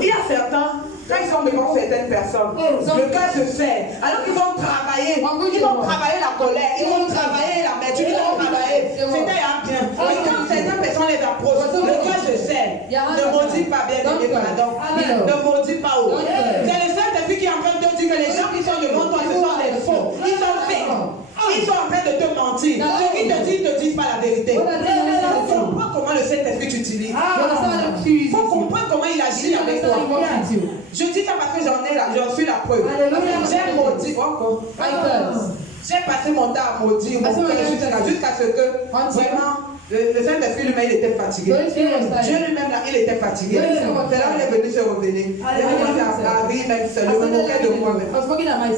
Il y a certains, quand ils sont devant certaines personnes, le cœur se serre. Alors qu'ils vont travailler la colère, ils vont travailler l'amertume, ils vont travailler. C'était bien. Mais quand certaines personnes les approchent, le cœur se serre. Ne maudis pas, bien aimé, pardon. Ne maudis pas. C'est le Saint-Esprit qui est en train de te dire que les gens qui sont devant toi, ce sont des faux. Ils sont faits. Ils sont en train de te mentir. Ceux qui te disent ne disent pas la vérité. Il faut comprendre comment le Saint-Esprit t'utilise. Il faut comprendre comment il agit avec toi. Je dis ça parce que j'en suis la preuve. J'ai maudit. J'ai passé mon temps à maudire jusqu'à ce que vraiment le Saint-Esprit lui-même il était fatigué. Dieu lui-même là il était fatigué. C'est là où il est venu se revenir. Il a commencé à rire même seul. Il me moquait de moi-même.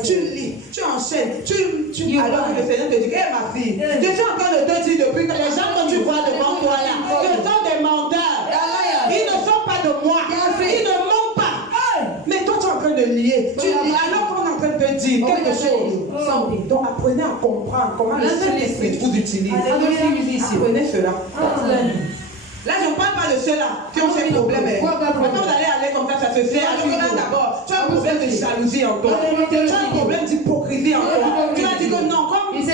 Tu lis, tu enchaînes, alors que le Seigneur te dit, hé ma fille, je suis en train de te dire depuis que les gens que tu vois devant toi là, ce sont des menteurs. dire quelque chose. Donc apprenez à comprendre comment le Saint-Esprit vous utilise. Apprenez cela. Là, je ne parle pas de ceux-là qui ont ces problèmes. Maintenant, vous allez aller comme ça se fait. Alors d'abord, tu as un problème de jalousie en toi. Tu as un problème d'hypocrisie en toi. Tu as dit que non, comme on t'a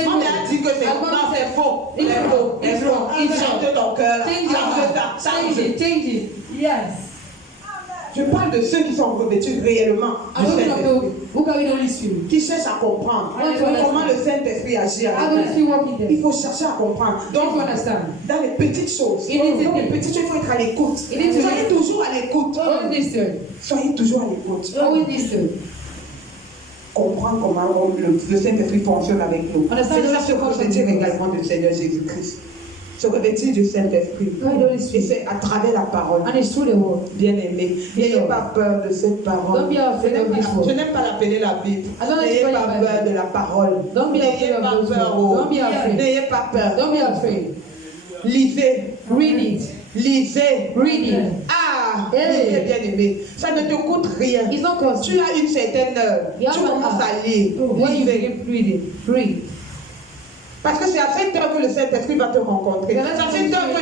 dit que c'est non, c'est faux. C'est faux. C'est faux. Il chante ton cœur. Change ça. Yes. Je parle de ceux qui sont revêtus réellement du Saint-Esprit, qui cherchent à comprendre comment le Saint-Esprit agit avec eux. Il faut chercher à comprendre. Donc, dans les petites choses, il faut être à l'écoute. Soyez toujours à l'écoute. Soyez toujours à l'écoute. Comprendre comment le Saint-Esprit fonctionne avec nous. C'est ça ce que je dis également du Seigneur Jésus-Christ. Se revêtir du Saint-Esprit. Et c'est à travers la parole. Bien aimé. N'ayez pas peur de cette parole. Je n'aime pas l'appeler la Bible. N'ayez pas peur de la parole. N'ayez pas peur. N'ayez pas peur. Lisez. Read it. Lisez. Read it. Lisez, bien aimé. Ça ne te coûte rien. Tu as une certaine heure. Tu commences à lire. Lisez. Parce que c'est à cette heure que le Saint-Esprit va te rencontrer. C'est à cette heure que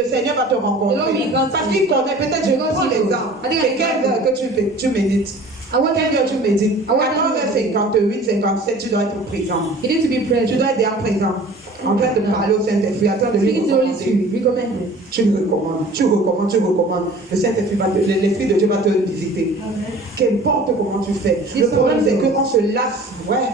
le Seigneur va te rencontrer. Parce qu'il connaît, peut-être, je prends l'exemple. C'est quelle heure que tu médites? Quelle heure tu médites? 14h58, 57, tu dois être présent. Tu dois être déjà présent. En train de parler au Saint-Esprit, en train de lui recommander. Tu recommandes. Le Saint-Esprit l'Esprit de Dieu va te visiter. Qu'importe comment tu fais. Le problème, c'est qu'on se lasse. Ouais.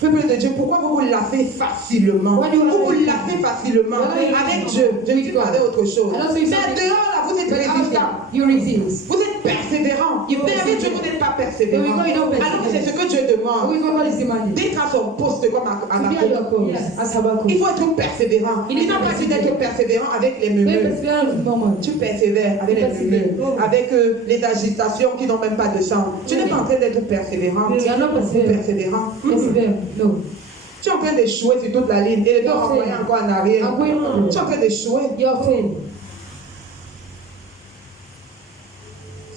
Peuple de Dieu, pourquoi vous vous lassez facilement? Vous vous lassez facilement avec Dieu. Je ne dis pas avec autre chose. Mais dehors, là, vous êtes résistant. Vous êtes persévérant. Mais avec Dieu, vous n'êtes pas persévérant. Alors que c'est ce que Dieu demande. D'être à son poste comme à il faut être persévérant. Il n'a pas dit d'être persévérant avec les murmures. Tu persévères avec les murmures, avec les agitations qui n'ont même pas de sens. Tu n'es pas en train d'être persévérant. Persévérant. No. Tu es en train d'échouer sur toute la ligne et de te renvoyer encore en arrière. Tu es en train d'échouer.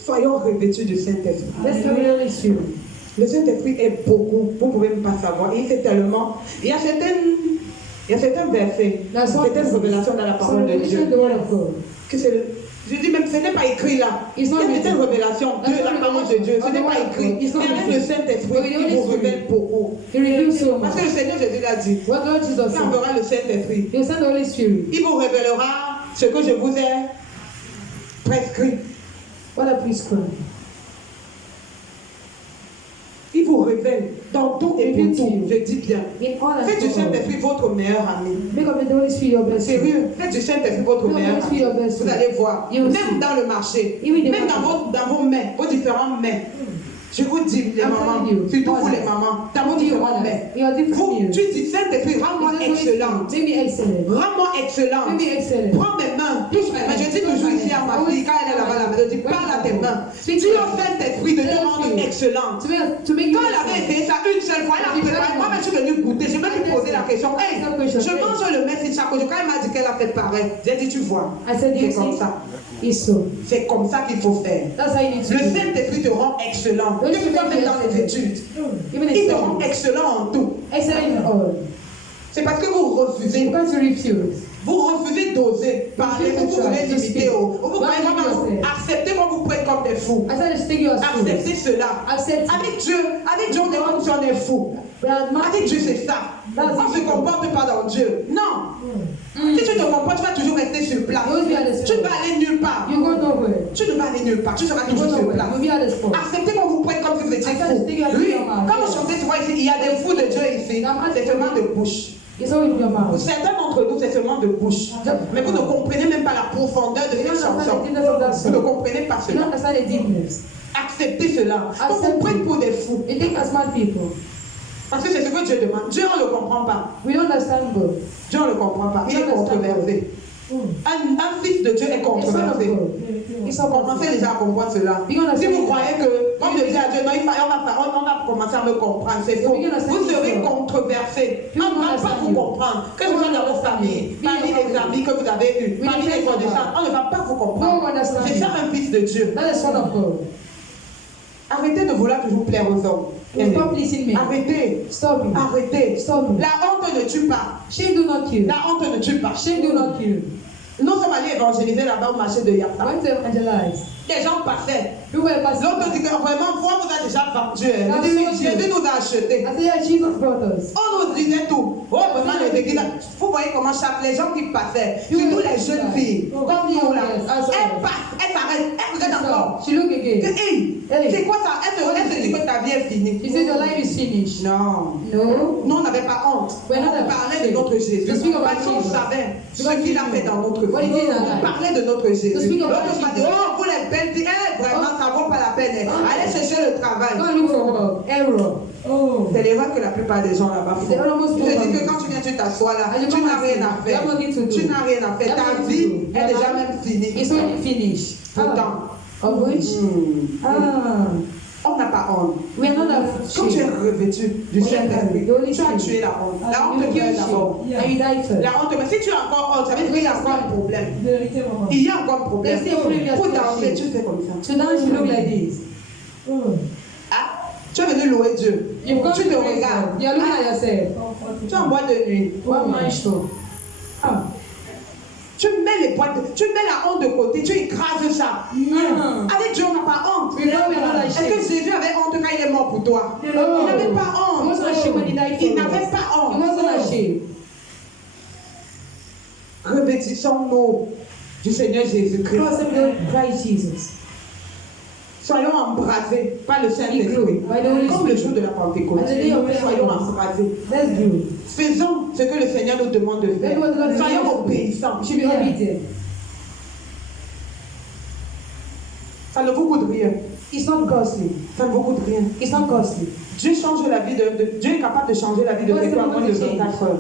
Soyons revêtus du Saint-Esprit. Le Saint-Esprit est beaucoup. Vous ne pouvez même pas savoir. Il fait tellement. Il y a certains versets, certaines révélations dans la parole de Dieu. Que c'est je dis même, ce n'est pas écrit là. Il y a certaines révélations de la parole de Dieu. Ce n'est pas écrit. Mais avec le Saint-Esprit, il vous révèle beaucoup. Parce que le Seigneur Jésus l'a dit. Il enverra le Saint-Esprit. Il vous révélera ce que je vous ai prescrit. Il vous révèle dans tout et pour tout. Je dis bien. Faites du Saint-Esprit votre meilleur ami. Sérieux. Faites du Saint-Esprit votre meilleur ami. Vous allez voir. Même dans le marché. Même dans vos mains. Vos différentes mains. Je vous dis, les mamans, surtout vous les mamans, dans vos différentes mains. Tu dis, Saint-Esprit, rends-moi excellente. Rends-moi excellente. Prends mes mains. Touche mes mains. Je dis toujours ici à ma fille, quand elle est là-bas, je dis, parle à tes mains. Dis au Saint-Esprit de te rendre excellente. Quand elle avait fait ça une seule fois, elle a préparé. Moi, je suis venue goûter. Je me suis posé la question. Hey, je mange le messie chaque jour. Quand elle m'a dit qu'elle a fait pareil, j'ai dit, tu vois, c'est comme ça. C'est comme ça qu'il faut faire. Le Saint-Esprit te rend excellent. Tu peux même dans les études. Il te rend excellent en tout. C'est parce que vous refusez. Vous refusez d'oser parler. Vous voulez limiter. Vous acceptez qu'on vous prenne comme des fous. Acceptez cela. Avec Dieu, on est comme si on est fou. Avec Dieu, c'est ça. On ne se comporte pas dans Dieu. Non. Si tu te comportes, tu vas toujours rester sur place. Tu ne vas aller nulle part. Tu ne vas aller nulle part. Tu seras toujours sur place. Acceptez qu'on vous prenne comme si vous étiez fou. Oui. Quand on chantait souvent ici, il y a des fous de Dieu ici. C'est seulement de bouche. Certains d'entre nous, c'est seulement de bouche. Mais vous ne comprenez même pas la profondeur de cette chanson. Vous ne comprenez pas cela. Acceptez cela. On vous prenne pour des fous. Parce que c'est ce que Dieu demande. Dieu, on ne le comprend pas. Dieu, on ne le comprend pas. Il est controversé. Un fils de Dieu est controversé. Commencez déjà à comprendre cela. Si vous croyez que, comme je dis à Dieu, non, on va commencer à me comprendre, c'est faux. Vous serez controversé. On ne va pas vous comprendre. Que ce soit dans vos familles, parmi les amis que vous avez eus, parmi les connaissances, on ne va pas vous comprendre. C'est ça un fils de Dieu. Arrêtez de vouloir toujours plaire aux hommes. Stop listening. Arrêtez. Stop it. Arrêtez. Stop it. La honte ne tue pas. Shame do not kill. La honte ne tue pas. Shame do not kill. Nous sommes allés évangéliser là-bas au marché de Yatta. When to evangelize, Les gens passaient. people were passing. L'autre dit que vraiment, vous a déjà vendu. Ah, Il dit, oui, so Jésus nous a achetés. I said, yeah, Jesus brought us. On nous disait tout. Oh, vraiment, les églises. Vous voyez comment les gens qui passaient, surtout les jeunes filles, comme nous là, elles passent, elles s'arrêtent, elles regardent encore. She look again. Hey, c'est quoi ça? Elle se dit que ta vie est finie. She says your life is finished. Non. No. Nous, on n'avait pas honte. We're not On parlait de notre Jésus. To speak about Parce qu'on Jesus. savait ce qu'il a fait dans notre vie. What he did in our On life. parlait de notre Jésus. To speak about L'autre m'a dit, Jesus. oh, vous les belles filles, vraiment, ça vaut pas la peine. Allez chercher le travail. Go and look for work. Error. Oh. C'est l'erreur que la plupart des gens là-bas font. C'est almost Je te dis normal. que quand tu viens, tu t'assois là, Ah, je tu vois n'as merci. rien à faire. You have nothing to do. Tu n'as rien à faire. You have Ta nothing to vie do. est déjà même finie. It's already finished. Pourtant, Of which? on n'a pas honte. We are not Quand tu es ashamed. revêtu du Saint-Esprit, tu as tué la honte. La honte You vient kill d'abord. shame. And you died first. La honte, mais si tu as encore honte, ça veut dire qu'il y a encore un problème. Vérité, maman. Il y a encore un problème. Mais c'est plus Pour bien danser, caché. tu fais comme ça. So now you look like this. Ah, tu es venu louer Dieu. You've got Tu to te praise regardes. God. You're looking at yourself. Tu es en boîte de nuit. What man's to? Tu mets les boîtes, tu mets la honte de côté, tu écrases ça. Avec Dieu, on n'a pas honte. Est-ce que Jésus avait honte quand il est mort pour toi? Il n'avait pas honte. Il n'avait pas honte. He wasn't ashamed. Revêtissons-nous du Seigneur Jésus-Christ. Christ Jesus. Soyons embrasés par le Be Saint-Esprit. clothed by the Holy Comme le Spirit. jour de la Pentecôte. And the day of Soyons Pentecost. embrasés. Let's do it. Faisons ce que le Seigneur nous demande de faire. That's what God Soyons says. obéissants. You should be obedient. Ça ne vous coûte rien. It's not costly. Ça ne vous coûte rien. It's not costly. Dieu change la vie Dieu est capable de changer la vie de quelqu'un à moins de 24 heures.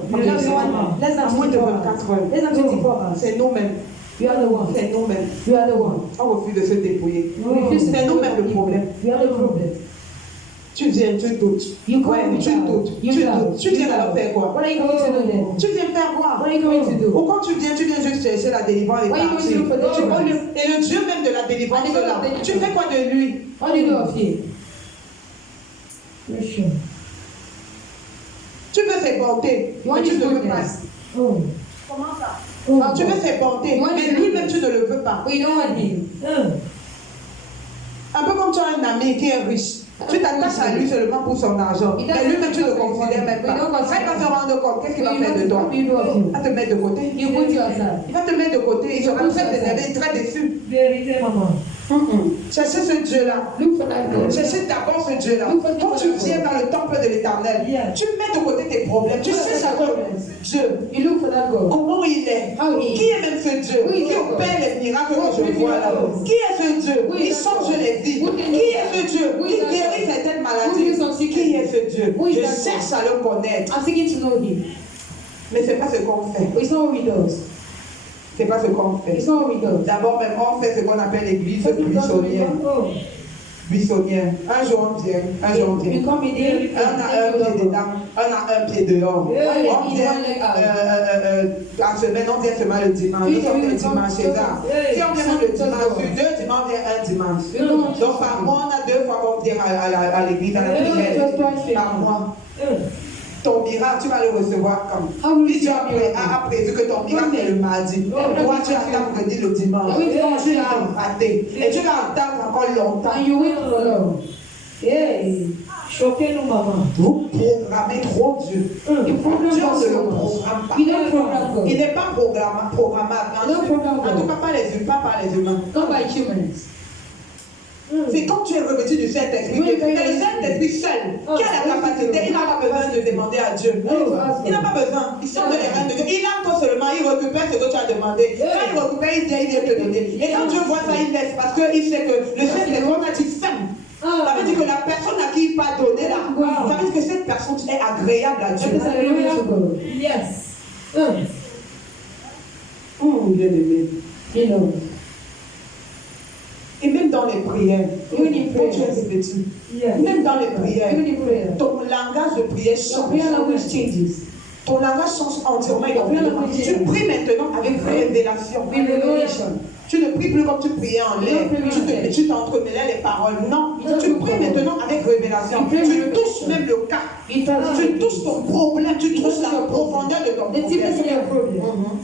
Less than À moins de 24 24 hours. heures. Less than 24 hours. C'est nous-mêmes. You are the one. C'est nous-mêmes. You are the one. On refuse de se dépouiller. We refuse to C'est nous-mêmes le problème. You are the problem. Tu viens, tu doutes. You come Ouais, tu without. doutes. You Tu doubt. doutes. Tu viens alors faire quoi? What are you going to do then? Tu viens faire quoi? What are you going to do? Ou quand tu viens juste chercher la délivrance et What are you going partir. to do for deliverance? Et le Dieu même de la délivrance And the God là, of deliverance. tu fais quoi de lui? What do you do of him? Tu veux ses bontés, You want mais tu his ne le veux pas. goodness. Oh. Comment ça? Oh. Tu veux ses bontés, You want mais his lui-même goodness. tu ne le veux pas. We don't want him. Un peu comme tu as un ami qui est riche. Tu t'attaches à lui seulement pour son argent. Il Mais lui-même, tu ne le considères même pas. Quand il va se rendre compte, qu'est-ce qu'il va faire de toi? What do you do of Il him? va te mettre de côté. You put yourself. Il va te mettre de côté. Il sera très énervé, très déçu. Vérité, maman. Cherchez ce Dieu-là. Look for that God. Cherchez d'abord ce Dieu-là. Quand tu viens dans le temple de l'Éternel, tu mets de côté tes problèmes. Tu cherches à Dieu. You look for that God. Comment il est? Qui est même ce Dieu? Qui opère les miracles que je vois là? Qui est ce Dieu? Qui change les vies? Qui est ce Dieu? Qui guérit certaines maladies? Qui est ce Dieu? Je cherche à le connaître. I'm seeking to know him. Mais ce n'est pas ce qu'on fait. It's not what he does. Ce n'est pas ce qu'on fait. It's not what he does. D'abord, même on fait ce qu'on appelle l'église buissonnière. Buissonnière. Un jour on vient, un jour on vient. You come in here. Un a un pied dedans, un a un pied dehors. On vient en semaine, on vient seulement le dimanche. Nous sommes le dimanche chez ça. Si on vient le dimanche, sur 2 dimanches, on vient un dimanche. Donc par mois, on a 2 fois qu'on vient à l'église, à la prière. Par mois. Ton miracle, tu vas le recevoir comme. Si tu as prévu que ton miracle est le mardi, toi tu attends pour dire le dimanche. Tu l'as raté. Et tu vas attendre encore longtemps. And you wait for long. Yes. Choquez-nous, maman. Vous programmez trop Dieu. Dieu ne le programme pas. Il est programmable. Il n'est pas programmable. En tout cas, pas les humains. Not by humans. C'est quand tu es revêtu du Saint-Esprit. C'est le Saint-Esprit seul qui a la capacité. Il n'a pas besoin de demander à Dieu. Il n'a pas besoin. Il sort de les mains de Dieu. Il aime toi seulement. Il récupère ce que tu as demandé. Quand il récupère, il vient te donner. Et quand Dieu voit ça, il laisse. Parce qu'il sait que le Saint-Esprit, on a dit saint. Ça veut dire que la personne à qui il va donner là, ça veut dire que cette personne est agréable à Dieu. Yes. Bien aimé. You know. Et même dans les prières, quand tu es revêtu, même dans les prières, ton langage de prière change. Ton langage change entièrement. Tu pries maintenant avec révélation. Tu ne pries plus comme tu priais en l'air. Tu t'entremêlais les paroles. Non, tu pries maintenant avec révélation. Tu touches même le cas. Tu touches ton problème. Tu touches la profondeur de ton problème.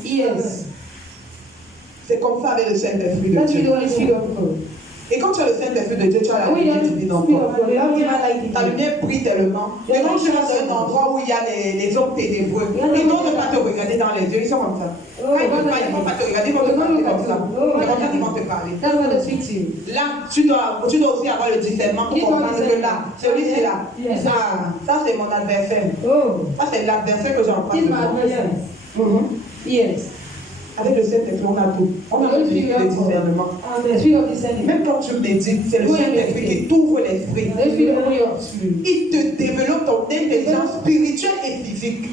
Yes. C'est comme ça avec le Saint-Esprit de Dieu. Et quand tu as le Saint-Esprit de Dieu, tu as la lumière divine en toi. Ta lumière brille tellement. Et quand tu vas dans un endroit où il y a les hommes ténébreux, ils vont ne pas te regarder dans les yeux, ils sont comme ça. Quand ils ne vont pas te regarder, ils vont te parler comme ça. C'est comme ça qu'ils vont te parler. Là, tu dois aussi avoir le discernement pour comprendre que là, celui-ci là, ça c'est mon adversaire. Ça c'est l'adversaire que j'ai en face de moi. Yes. Avec le Saint-Esprit, on a tout. On a le discernement. Même quand tu médites, c'est le Saint-Esprit qui t'ouvre l'esprit. Il te développe ton intelligence spirituelle et physique.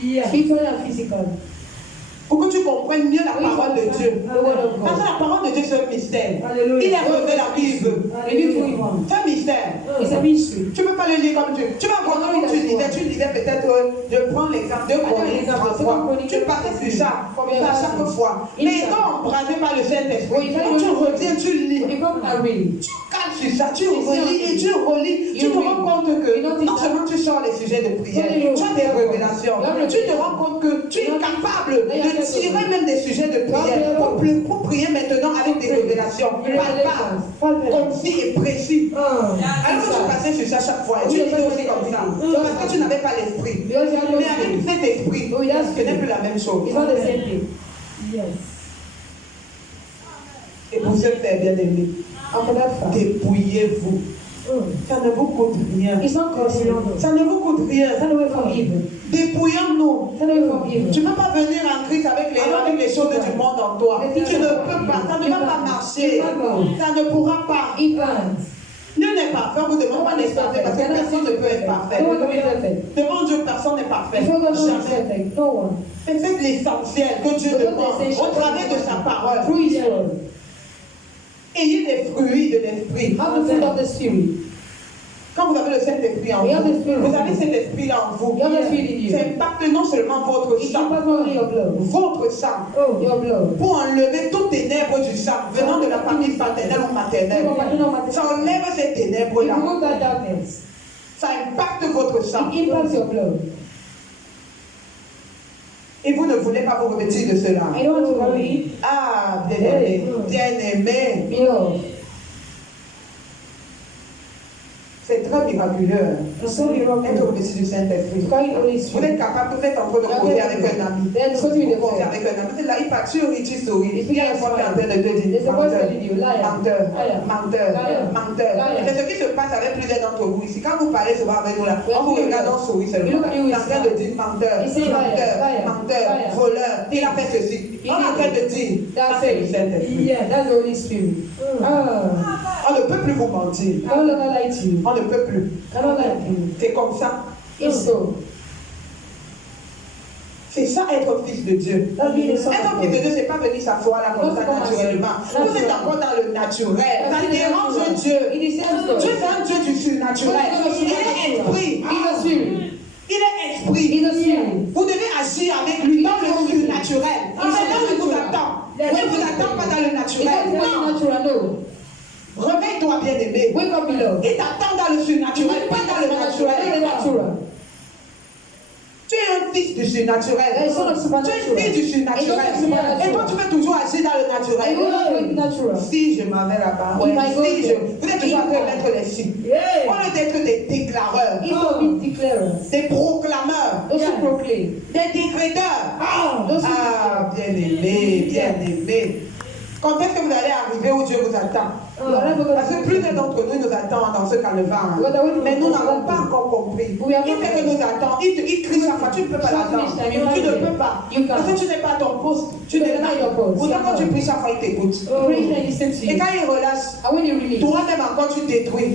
Pour que tu comprennes mieux la parole de Dieu. Parce que la parole de Dieu, c'est un mystère. Il est révélé à qui il veut. C'est un mystère. Tu ne peux pas le lire comme Dieu. Tu vas voir comme tu lisais peut-être, je prends l'exemple de Chroniques. Tu passais sur ça, comme ça à chaque fois. Mais quand embrasé par le Saint-Esprit, quand tu reviens, tu lis. Tu calmes sur ça, tu relis et tu relis. Tu te rends compte que non seulement tu sors les sujets de prière, tu as des révélations. Tu te rends compte que tu es capable de tirer même des sujets de prière pour prier maintenant avec des révélations palpables, concis et précis. Alors je passais sur ça chaque fois et tu disais aussi comme ça parce que tu n'avais pas l'esprit. Mais avec cet esprit, ce n'est plus la même chose. Et pour ce faire, bien aimé, dépouillez-vous. Ça ne vous coûte rien. Ça ne vous coûte rien. Dépouillons-nous. Tu ne peux pas venir en Christ avec les choses du monde en toi. Tu ne peux pas. Ça ne va pas marcher. Ça ne pourra pas. Nul n'est parfait. On vous demande pas d'être parfait parce que personne ne peut être parfait. Devant Dieu, personne n'est parfait. Jamais. Mais faites l'essentiel que Dieu demande au travers de sa parole. Ayez des fruits de l'esprit. Quand vous avez le Saint-Esprit en vous, vous avez cet esprit-là en vous. Ça impacte non seulement votre sang, votre sang, pour enlever toutes ténèbres du sang venant de la famille paternelle ou maternelle. Ça enlève ces ténèbres-là. Ça impacte votre sang. Et vous ne voulez pas vous revêtir de cela. Ah, bien-aimé, bien-aimé. C'est très miraculeux. Être revêtu du Saint-Esprit. Vous êtes capable, vous êtes en train de causer avec un ami. Vous causez avec un ami. Vous êtes là, il part sur il sourit. Il y a une fois qui est en train de te dire menteur. C'est ce qui se passe avec plusieurs d'entre vous ici. Quand vous parlez souvent avec nous là, on vous regarde, on sourit seulement. Il est en train de dire menteur, voleur. Il a fait ceci. On est en train de dire, c'est le Saint-Esprit. On ne peut plus vous mentir. On ne peut plus. C'est comme ça. C'est ça être fils de Dieu. Être fils de Dieu, c'est pas venir s'asseoir là comme ça naturellement. Vous êtes encore dans le naturel. Ça dérange Dieu. Dieu c'est un Dieu du surnaturel. Il est esprit. Il est esprit. Vous devez agir avec lui dans le surnaturel. Maintenant, il vous attend. Il ne vous attend pas dans le naturel. Non. Réveille-toi, bien-aimé. Il t'attend dans le surnaturel, pas dans le naturel. Tu es un fils du surnaturel. Tu es fils du surnaturel. Et toi, tu veux toujours agir dans le naturel. Si je m'en vais là-bas, vous êtes toujours en train de mettre les signes. Au lieu d'être des déclareurs, des proclameurs, des décréteurs. Ah, bien-aimé, bien-aimé. Quand est-ce que vous allez arriver où Dieu vous attend? Parce que plusieurs d'entre nous attendent dans ce calvaire. Mais nous n'avons pas encore compris. Il fait que nous attend. Il crie chaque fois. Tu ne peux pas l'attendre. Tu ne peux pas. Parce que tu n'es pas à ton poste. Tu n'es pas à ton poste. Pourtant, quand tu pries chaque fois, il t'écoute. Et quand il relâche, toi-même encore tu détruis.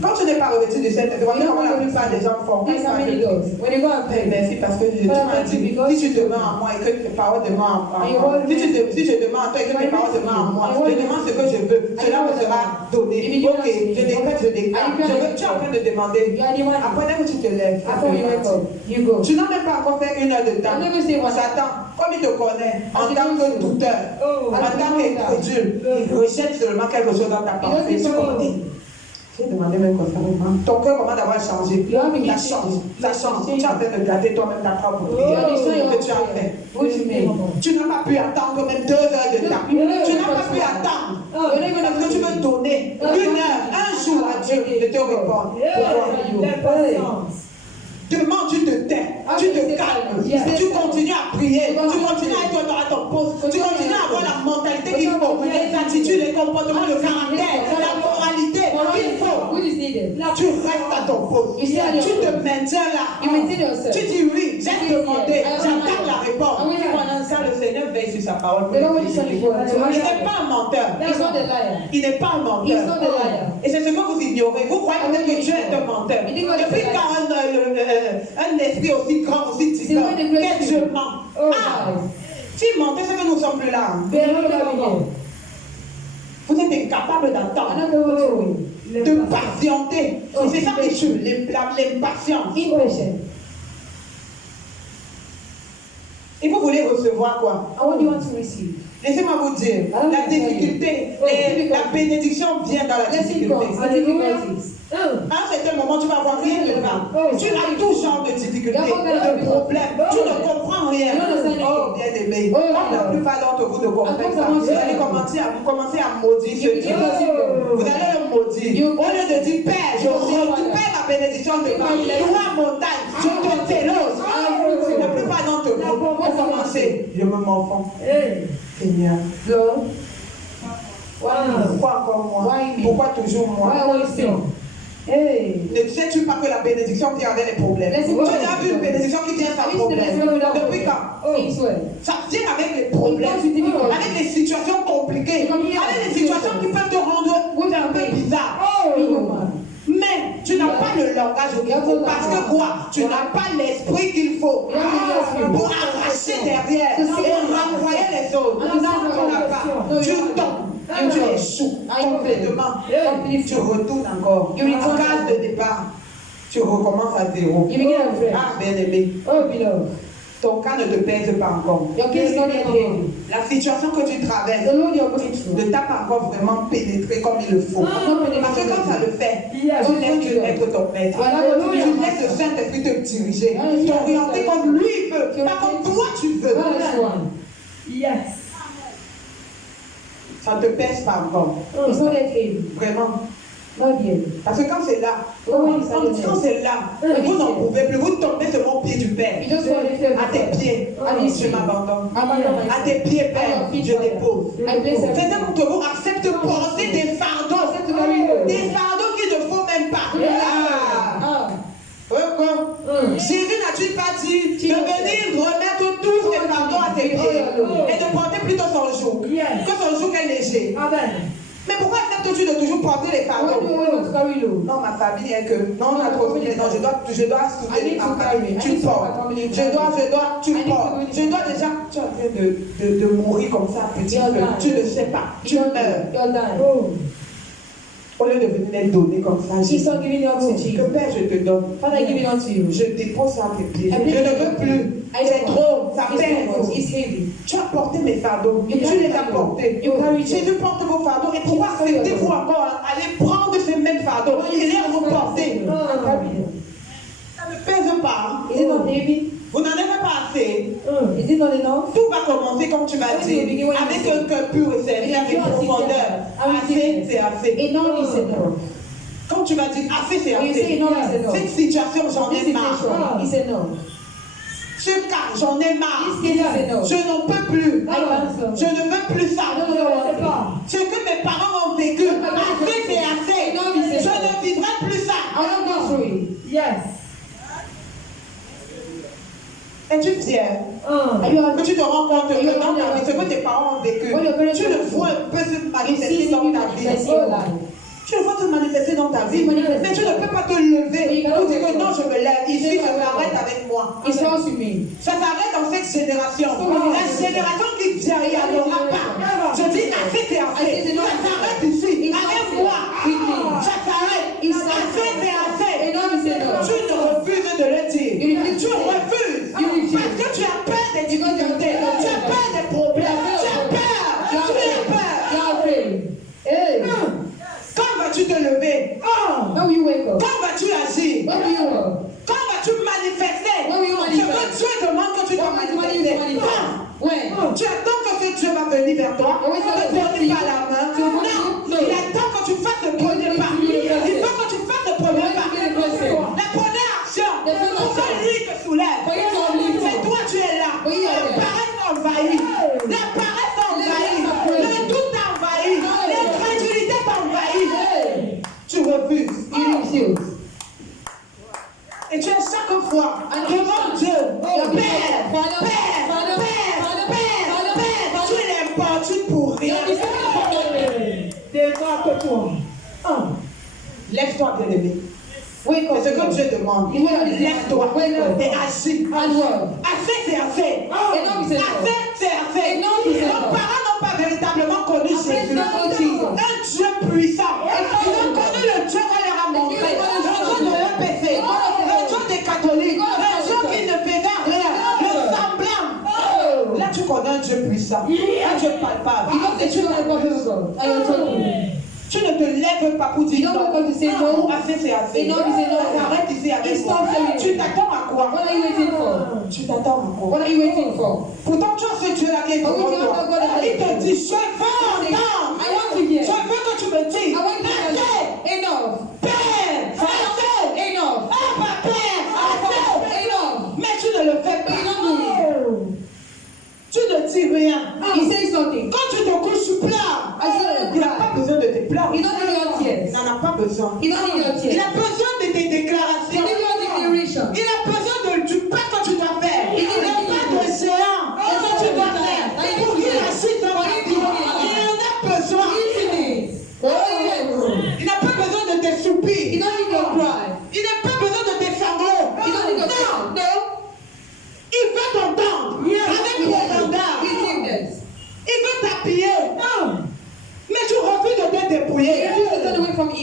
Quand tu n'es pas revêtu de cette voyez comment la plupart des gens font. Merci parce que tu m'as dit, si tu demandes à moi et que tes paroles demandent à moi, si je demande à toi et que tes paroles demandent à moi, je demande ce que je veux, cela me sera donné. Ok, je décrète, je déclare. Tu es en train de demander. Après que tu te lèves, tu n'as même pas encore fait 1 heure de temps. Satan comme il te connaît, en tant que douteur, en tant qu'incrédule, il rejette seulement quelque chose dans ta pensée. Tu connais. J'ai demandé même comme ça, ton cœur commence d'avoir changé. Ça change. Tu es en train de garder toi-même ta propre prière que tu as fait. Tu n'as pas pu attendre même 2 heures de temps. Tu n'as pas pu attendre. Parce que tu veux donner 1 heure, 1 jour à Dieu de te répondre. Pourquoi? Demande, tu te tais, tu te calmes, tu continues à prier, tu continues à être à ton poste, tu continues à avoir la mentalité qu'il faut, les attitudes, les comportements, le caractère, la moralité qu'il faut. Tu restes à ton poste, tu te maintiens là, tu dis oui, j'ai demandé, j'attends la réponse. Quand le Seigneur veille sur sa parole, il n'est pas un menteur. Il n'est pas un menteur. Et c'est ce que vous ignorez. Vous croyez peut-être que Dieu est un menteur. Depuis quand un esprit aussi grand, aussi distant, quel Dieu ment. S'il mentait, c'est que nous ne sommes plus là. Vous êtes incapable d'attendre, de patienter. C'est ça qui tue, l'impatience. Et vous voulez recevoir quoi? Laissez-moi vous dire, la difficulté, la bénédiction vient dans la difficulté. À un certain moment, tu vas avoir rien de mal. Tu as tout genre de difficultés, de problèmes. Tu ne comprends rien. Oh, bien aimé. La plupart d'entre vous ne comprennent pas. Vous allez commencer à maudire ce Dieu. Vous allez le maudire. Au lieu de dire, Père, je récupère ma bénédiction de toi, montagne, je te délose. La plupart d'entre vous vont commencer. Je me m'enfonce. Seigneur. Pourquoi encore moi? Pourquoi toujours moi? Ne sais-tu pas que la bénédiction vient avec les problèmes? Tu as déjà vu une bénédiction qui vient sans problème? Depuis quand? Ça vient avec les problèmes, avec des situations compliquées, avec des situations qui peuvent te rendre un peu bizarre. Mais tu n'as pas le langage qu'il faut. Parce que quoi? Tu n'as pas l'esprit qu'il faut pour arracher derrière et renvoyer les autres. Tu n'as pas. Tu tombes. Tu échoues complètement. Tu retournes encore. En case de départ, tu recommences à zéro. Ah, bien aimé. Ton cas ne te pèse pas encore. La situation que tu traverses ne t'a pas encore vraiment pénétré comme il le faut. Parce que quand ça le fait, tu laisses Dieu être ton maître. Tu laisses le Saint-Esprit te diriger, t'orienter comme lui veut, pas comme toi tu veux. Ça ne te pèse pas encore. Vraiment. Parce que quand c'est là, quand c'est là, vous n'en pouvez plus, vous tombez sur mon pied du Père. À tes pieds, je m'abandonne. À tes pieds, Père, je dépose. Certains d'entre vous acceptent de porter des fardeaux qu'il ne faut même pas. Jésus n'a-t-il pas dit de venir remettre tous ses fardeaux à ses pieds et de porter plutôt son joug, que son joug est léger? Mais pourquoi acceptes-tu de toujours porter les fardeaux? Non, ma famille est que. Non, on a trop de non, je dois soutenir ma famille. Tu portes. Tu portes. Je dois déjà. Tu es en train de mourir comme ça, petit peu. Tu ne sais pas. Tu meurs. Au lieu de venir être donné comme ça, je dis que Père, je te donne. Je dépose ça à tes pieds. Je ne veux plus. C'est trop, ça pèse. Tu as porté mes fardeaux. Tu les as portés. Jésus porte vos fardeaux. Et pourquoi acceptez-vous encore aller prendre ces mêmes fardeaux et les reporter? Ça ne pèse pas. Vous n'en avez pas assez. Tout va commencer comme tu m'as dit, avec un cœur pur et servi, avec profondeur. Assez, c'est assez. Quand tu m'as dit assez, c'est assez. Cette situation, j'en ai marre. Ce cas, j'en ai marre. Je n'en peux plus. Je ne veux plus ça. Ce que mes parents ont vécu, assez, c'est assez. Je ne vivrai plus ça. Es-tu fier que tu te rends compte que dans ta vie, ce que tes parents ont vécu, tu le vois un peu se manifester dans ta vie. Tu le vois se manifester dans ta vie, mais tu ne peux pas te lever pour dire que non, je me lève. Ici, ça s'arrête avec moi. Ça s'arrête dans cette génération. La génération qui vient, il n'y en aura pas. Je dis assez, c'est assez. Ça s'arrête ici, avec moi. Ça s'arrête. Assez, c'est assez. Tu ne refuses de le dire. Tu refuses. Parce que tu as peur des difficultés. Quand vas-tu agir? Quand vas-tu manifester? Ce que Dieu demande que tu dois manifester. Tu attends que ce Dieu va venir vers toi. Ne te donne pas la main. Non, il attend que tu fasses le premier pas. Il veut que tu fasses le premier pas. La première action, pour que lui te soulève. C'est toi, tu es là. La paresse t'envahit. La paresse t'envahit. Le doute t'envahit. L'incrédulité t'envahit. Tu refuses. Et tu es chaque fois devant Dieu. Père, tu l'importunes pour rien. Démarque-toi. Lève-toi, bien-aimé. Oui, c'est ce que Dieu demande. Lève-toi et agis. Assez, c'est assez. Assez, c'est assez. Nos parents n'ont pas véritablement connu Jésus. Un Dieu puissant. Ils ont connu le Dieu qu'on leur a montré. Le Dieu de l'EPC. Le Dieu des catholiques. Le Dieu qui ne fait rien. Le semblant. Là, tu connais un Dieu puissant. Un Dieu palpable. Tu ne te lèves pas pour dire non. Assez, c'est assez. Arrête ici avec toi. Tu t'attends à quoi? Tu t'attends à quoi? Pourtant, tu as ce Dieu-là qui est devant toi. Il te dit, je veux entendre. Je veux que tu me dises. Assez. Père. Assez. Père. Mais tu ne le fais pas. Tu ne dis rien. Quand tu te couches, tu pleures. Il n'a pas besoin de tes pleurs. Il n'en a pas besoin. Il a besoin de tes déclarations. Il a besoin du pas que tu dois faire. Il n'a pas de géant que tu dois faire. Pour qu'il agisse dans ta vie. Il en a besoin. Il n'a pas besoin de tes soupirs. Il n'a pas besoin de tes sanglots. Non. Il veut t'entendre avec profondeur. Il veut t'appuyer. Mais tu refuses de te dépouiller.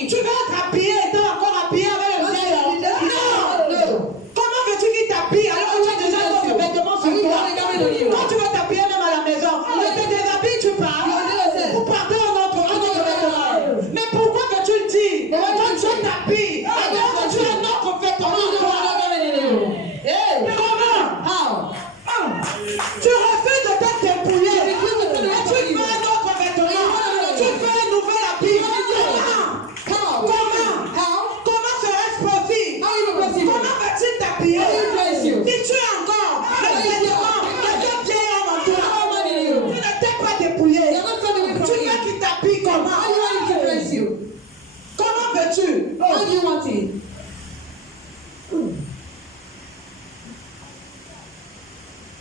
Tu veux t'appuyer et t'es encore appuyé avec le ciel. Non. Comment veux-tu qu'il t'appuie alors que tu as déjà ton vêtement sur toi? Quand tu veux t'appuyer même à la maison, ne te déshabille, tu pars. Vous partez en autre vêtement. Mais pourquoi veux-tu le dire? Quand tu t'appuies, alors que tu as un autre vêtement en toi. Comment? Tu refuses de te dépouiller. Et tu veux un autre vêtement. Tu veux un nouvel habit. Comment serait-ce possible? Comment vas-tu t'habiller? Si tu es encore le vêtement de ce vieil homme en toi, tu ne t'es pas dépouillé. Tu veux qu'il t'habille comment? Comment veux-tu?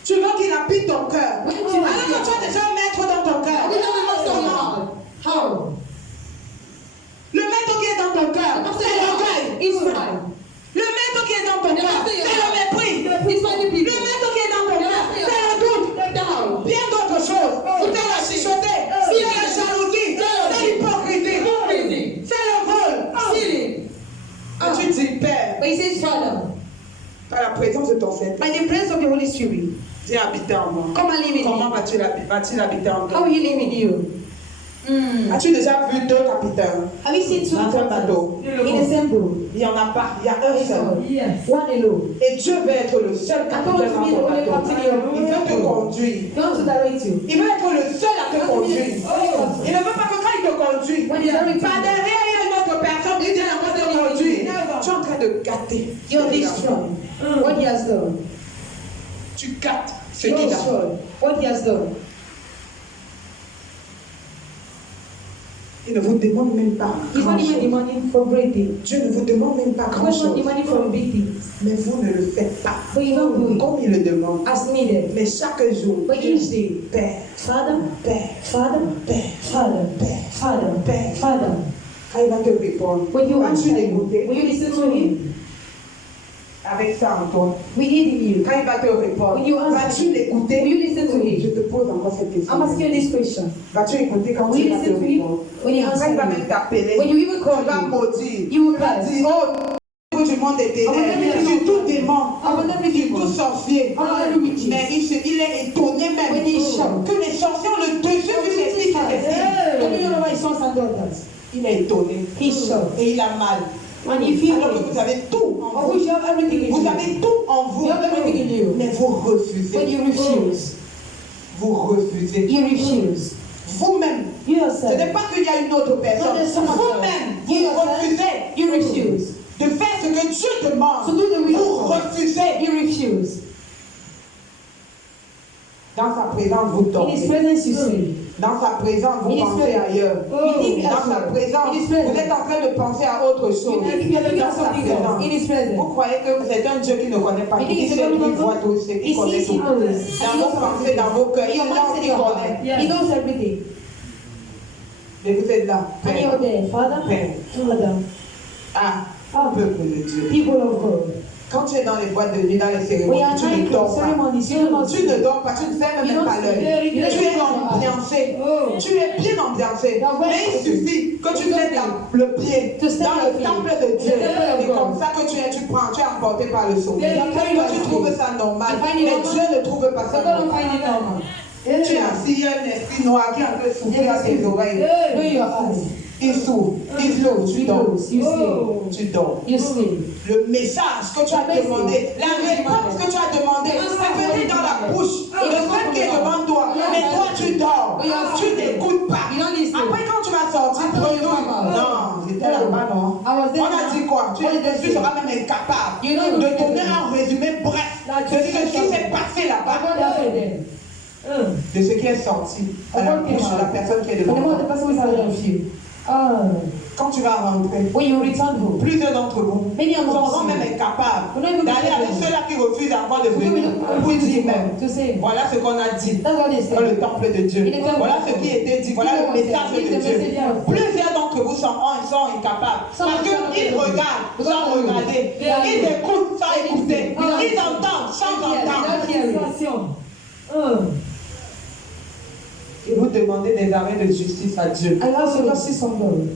Tu veux qu'il habite ton cœur. Alors que tu as déjà un maître dans ton cœur. Comment? Le maître qui est dans ton cœur, c'est l'orgueil. Le maître qui est dans ton cœur, c'est le mépris. Le maître qui est dans ton cœur, c'est le doute. Bien d'autres choses. C'est la chichoté, c'est la jalousie, c'est l'hypocrisie, c'est le vol. Tu dis, Père, par la présence de ton Saint-Esprit, viens habiter en moi. Comment vas-tu habiter en toi? As-tu déjà vu deux capitaines dans un bateau? Il n'y en a pas, il y a un seul. Et Dieu veut être le seul capitaine dans ton bateau. Il veut te conduire. Il veut être le seul à te conduire. Il ne veut pas que quand il te conduit, pas derrière il y a une autre personne qui vient à te conduire. Tu es en train de gâter. Tu gâtes ce qu'il a. Il ne vous demande même pas grand-chose. Dieu ne vous demande même pas grand-chose. Mais vous ne le faites pas comme il le demande. Mais chaque jour, il dit Père, Père, Père, Père. Quand il va te répondre, vas-tu l'écouter? Avec ça en toi. Quand il va te répondre, vas-tu l'écouter? Je te pose encore cette question. Vas-tu écouter quand il va te répondre? Quand il va même t'appeler, il va maudire. Il va dire, oh, du monde des ténèbres, du tout démon, du tout sorcier. Mais il est étonné même que les sorciers ont le dessus sur les filles. Il est étonné. Et il a mal. Magnifique. Alors que vous avez tout en Of vous. which you have everything in Vous you. avez tout en vous. You have everything in you. Mais vous refusez. But you refuse. Vous refusez. You refuse. Vous-même. You Ce n'est yourself. pas qu'il y a une autre personne. No, there's someone Vous-même, else. You vous yourself. refusez You refuse. de faire ce que Dieu demande. To do the will Vous of God. refusez. You refuse. Dans sa présence, vous In His dormez. presence, you sleep. Dans sa présence, vous In His pensez presence. ailleurs. You think Dans sa elsewhere. présence, In His vous presence. êtes en train de penser à autre chose. You think you're looking Dans at sa something else. In présence. His Vous presence. croyez que c'est un Dieu qui ne connaît pas You tout. think Il he's sait a tout, God il who voit knows? tout, il sait, He il connaît sees, he tout. knows. Dans vos pensées, dans vos cœurs, il Your sait, mind's in il your connaît. heart. He knows everything. Mais vous êtes là, And Père. you're there, Father. Père. Father. Ah, peuple de Dieu. People of God. Quand tu es dans les boîtes de nuit, dans les We cérémonies, are tu ne nightclub dors pas. ceremonies. You do not Tu ne dors pas, tu ne fermes You même don't pas l'œil. sleep. Tu You es don't ambiancé. Oh. Tu es bien ambiancé. Now, where Mais il is it? suffit que tu You mettes don't le pied To step dans your le feet. temple de Dieu. The temple of Et God. comme ça que tu es emporté par le sommeil. Yeah, you carry Toi, your tu feet. trouves ça normal. You find it Mais normal? Dieu ne trouve pas ça So God don't normal. find it normal. Tu es assis, il y a un esprit noir qui est en train de souffler à tes oreilles. Know your eyes. Il s'ouvre, il s'ouvre, tu dors. You sleep. Tu dors. You sleep. Le message que tu as demandé, la réponse que tu as demandé, c'est peut-être dans la bouche de celle qui est devant toi. Mais toi, tu dors. Tu n'écoutes pas. Après, quand tu vas sortir, non, j'étais là-bas, non. On a dit quoi? Tu seras même incapable de donner un résumé bref de ce qui s'est passé là-bas, de ce qui est sorti à la bouche de la personne qui est devant toi. Quand tu vas rentrer, When you return home, plusieurs d'entre vous many of seront us même incapables We're not even d'aller avec capable. ceux-là qui refusent encore de venir will pour dire même. to say, Voilà ce qu'on a dit that's what they dans le say. temple de Dieu. Il est temple. Voilà ce qui était dit. Voilà le message de Dieu. Plusieurs d'entre vous sont incapables. Parce qu'ils regardent sans regarder. Ils écoutent sans écouter. Ils entendent sans entendre. Et vous demandez des arrêts de justice à Dieu. I also justice from God.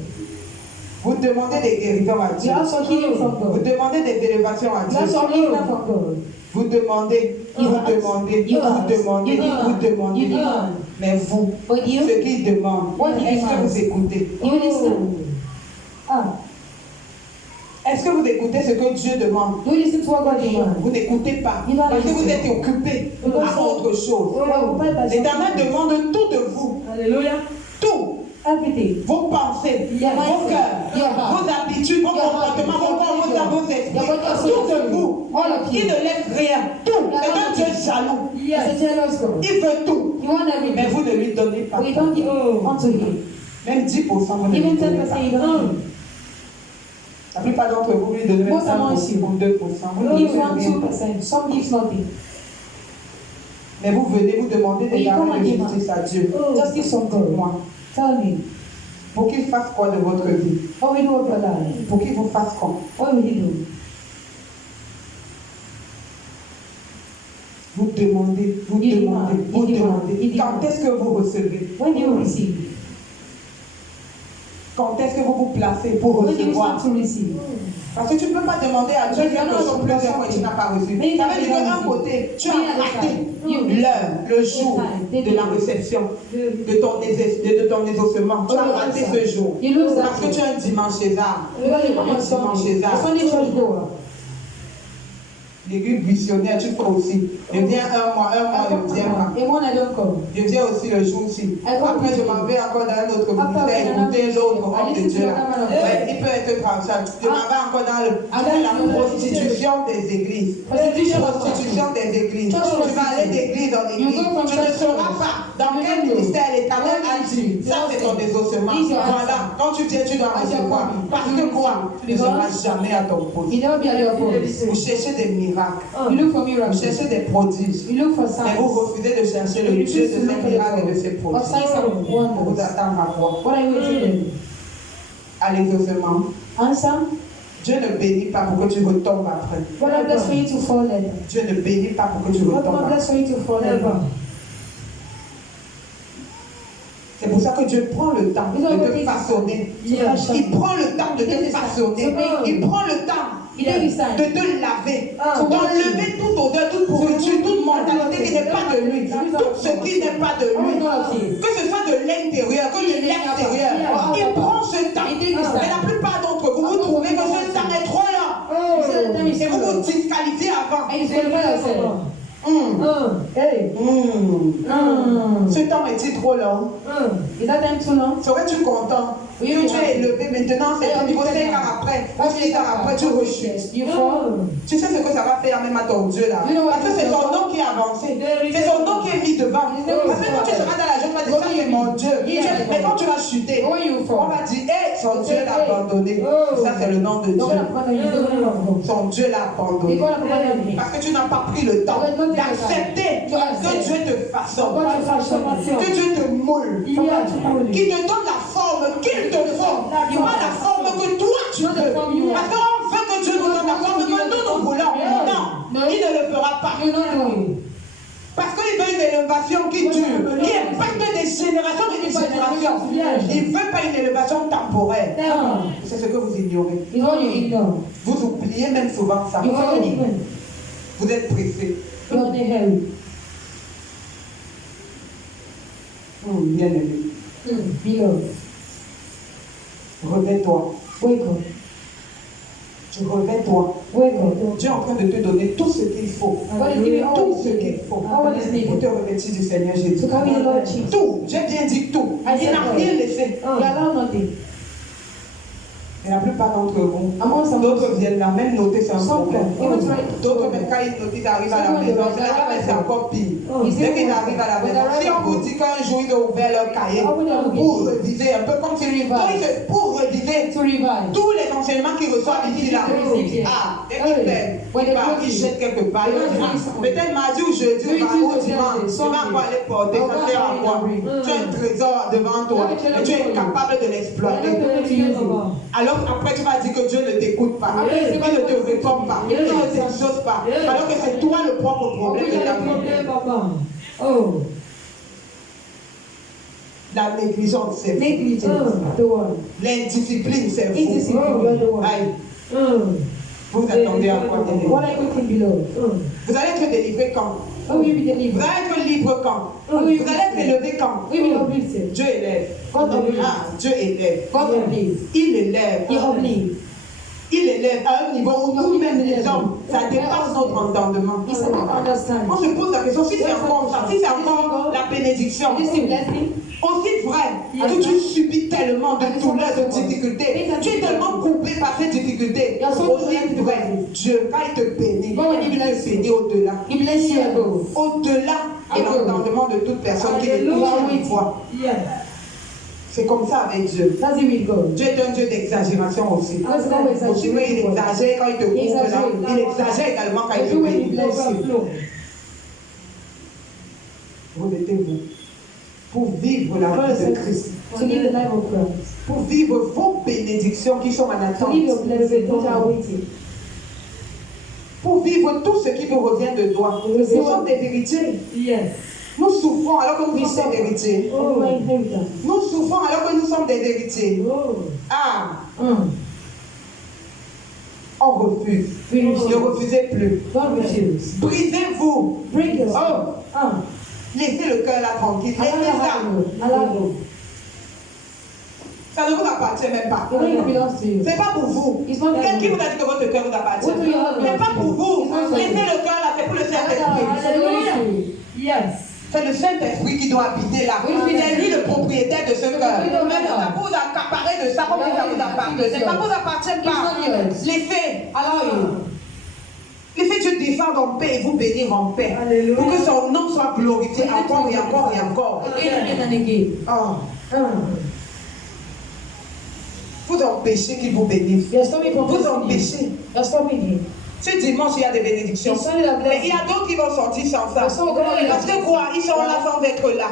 Vous demandez des guérisons à Dieu. You also healing from Vous God. demandez des élévations à You Dieu. also healing from God. Vous demandez, You vous ask. demandez, You vous ask. demandez, You vous demand. demandez. You demand. Mais vous, But you, ce qu'il demande, What he est-ce que demands. vous écoutez? you listen. Est-ce que vous écoutez ce que Dieu demande? Do you listen to what God demands? Vous n'écoutez pas. You don't Parce que vous listen. êtes occupé Because à autre chose. L'Éternel demande tout de vous. Hallelujah. Tout. Everything. Vos pensées, Your vos mindset, cœurs, your heart, vos habitudes, vos your comportements, vos corps, vos âmes, vos esprits. your body also Tout de yourself. vous. All of Il you. ne laisse rien. Tout. C'est un Dieu jaloux. It's a jealous God. Il veut tout. You want Mais everything. vous ne lui donnez pas. But you don't give unto Him. Même 10%, vous ne lui Even donnez 10% pas. you don't give. La plupart d'entre vous lui donnez même Most among 1% you. ou 2%. Vous ne Give donnez 1, rien. 2%. Some gives nothing. Mais vous venez, vous demandez des Oui, arrêts comment de dire? justice à Dieu. Justice from God. Moi. Tell me. Pour qu'il fasse quoi de votre vie? What will you do of your life? Pour qu'il vous fasse quoi? What will He do? Vous demandez, vous Il demandez, demande, vous il demande, demandez. il demande. Quand est-ce que vous recevez? When do you receive? Quand est-ce que vous vous placez pour When do you recevoir? start to receive? Parce que tu ne peux pas demander à Dieu Because quelque you chose know plusieurs fois et tu n'as pas reçu. Mais Ça veut dire il d'un a côté, tu as Il a raté raté. l'heure, le jour The de la réception de ton exaucement. Tu as raté ce jour. You lose that Parce que tu es un dimanche César. Because you come on Dimanche Sunday. César. The Sunday church goer. L'église missionnaire, tu fais aussi. Je viens un mois, je ne viens pas. Et moi, I don't come. Je viens aussi le jour-ci. Après, je m'en vais encore dans un autre ministère, écouter l'autre homme de Dieu. Ouais, il peut être tranchant. Je m'en vais encore dans la prostitution des églises. Prostitution des églises. Tu vas aller d'église en église. Tu ne sauras pas dans quel ministère l'Éternel a dit. Ça, c'est ton désossement. Voilà. Quand tu viens, tu dois recevoir. Parce que quoi? Tu ne seras jamais à ton poste. You never be at your post. Vous cherchez des miracles. You look for Vous miracles. cherchez des prodiges. You look for Mais vous signs. refusez de chercher le Dieu de ces miracles et de ces Of prodiges. signs and Pour vous wonders. attendre à quoi? What are you waiting À l'exaucement. for? Answer. Dieu ne bénit pas pour que tu retombes après. God not bless for you to fall later. Dieu ne bénit pas pour que tu God retombes not après. bless for you to fall later. C'est pour ça que Dieu prend le temps de te façonner. Il prend le temps de te façonner. Il prend le temps Il est de te laver, d'enlever toute odeur, toute pourriture, toute mentalité qui n'est pas de lui, tout ce qui n'est pas de lui, que ce soit de l'intérieur, que de l'extérieur. Il prend ce temps. Mais la plupart d'entre vous, vous trouvez que ce temps Hey. Ce temps est-il trop long? Is that time too long? Serais-tu content que tu es élevé maintenant, c'est au niveau 5 ans après, ou 6 ans après, tu rechutes? You fall. Tu sais ce que ça va faire même à ton Dieu là? Parce que c'est ton nom qui est avancé. C'est son nom qui est mis devant. Parce que quand tu seras dans la joie, tu vas dire, ça c'est mon Dieu. Mais quand tu vas chuter, on va dire, hé, son Dieu l'a abandonné. Ça c'est le nom de Dieu. Son Dieu l'a abandonné. Parce que tu n'as pas pris le temps d'accepter que Dieu te façonne, que Dieu te moule, qu'il te donne la forme qu'il te faut, pas la forme que toi tu veux. Parce qu'on veut que Dieu nous donne la forme que nous voulons. Non, il ne le fera pas. Parce qu'il veut une élévation qui dure, qui impacte des générations et des générations. Il ne veut pas une élévation temporaire. C'est ce que vous ignorez. Vous oubliez même souvent ça. Vous êtes pressés. Bien aimé. Réveille-toi. Tu réveille-toi. Dieu est en train de te donner tout ce qu'il faut. Tout ce qu'il faut pour te revêtir du Seigneur Jésus. Tout. J'ai bien dit tout. Il n'a rien laissé. Et la plupart d'entre vous, d'autres viennent là, même noter c'est un problème. D'autres, même quand ils notent, ils arrivent à la maison. C'est encore pire. Dès qu'ils arrivent à la maison, si on vous dit qu'un jour ils ont ouvert leur cahier pour réviser, un peu comme si pour réviser tous les enseignements qu'ils reçoivent ici là. Ah, dès qu'ils viennent, ils jettent quelque part. Peut-être mardi ou jeudi ou dimanche, tu vas quoi aller porter, ça sert à quoi? Tu as un trésor devant toi et tu es capable de l'exploiter. Alors après tu vas dire que Dieu ne t'écoute pas, qu'il ne te répond pas, qu'il ne t'exauce pas, alors que c'est toi le propre problème de ta vie. La négligence, c'est vous. L'indiscipline, c'est vous. Vous attendez à quoi? Vous allez être délivré quand? Vous allez être libre quand? Vous allez être élevé quand? Dieu élève. Dieu élève. Il élève. Il élève à un niveau où nous-mêmes les hommes, ça dépasse notre entendement. On se pose la question, si c'est encore ça, si c'est encore la bénédiction, aussi vrai que tu subis tellement de douleurs, de difficultés, tu es tellement coupé par ces difficultés, aussi vrai, Dieu, quand il te bénit, il te bénit au-delà. Au-delà de l'entendement de toute personne qui est une foi. C'est comme ça avec Dieu. Dieu est un Dieu d'exagération aussi. Aussi quand il exagère quand il te couvre là, il exagère également quand il te bénit. Remettez-vous pour vivre la vie de Christ. Pour vivre vos bénédictions qui sont en attente. Pour vivre tout ce qui vous revient de droit. Nous sommes des héritiers. Nous souffrons alors que nous sommes des héritiers. Nous souffrons alors que nous sommes des héritiers. On refuse. Ne refusez plus. Brisez-vous. Laissez le cœur là tranquille. Laissez ça. Ça ne vous appartient même pas. C'est pas pour vous. Qui vous a dit que votre cœur vous appartient? C'est pas pour vous. Laissez le cœur là, c'est pour le Saint-Esprit. C'est le Saint-Esprit qui doit habiter là. C'est lui le propriétaire de ce cœur. Mais ça vous accaparer de ça comme ça vous appartient. Ça ne vous appartient pas. Laissez Dieu descendre en paix et vous bénir en paix. Pour que son nom soit glorifié encore et encore et encore. Vous empêchez qu'il vous bénisse. Vous empêchez. Ce dimanche, il y a des bénédictions. Mais il y a d'autres qui vont sortir sans ça. Parce que quoi? Ils sont là sans être là.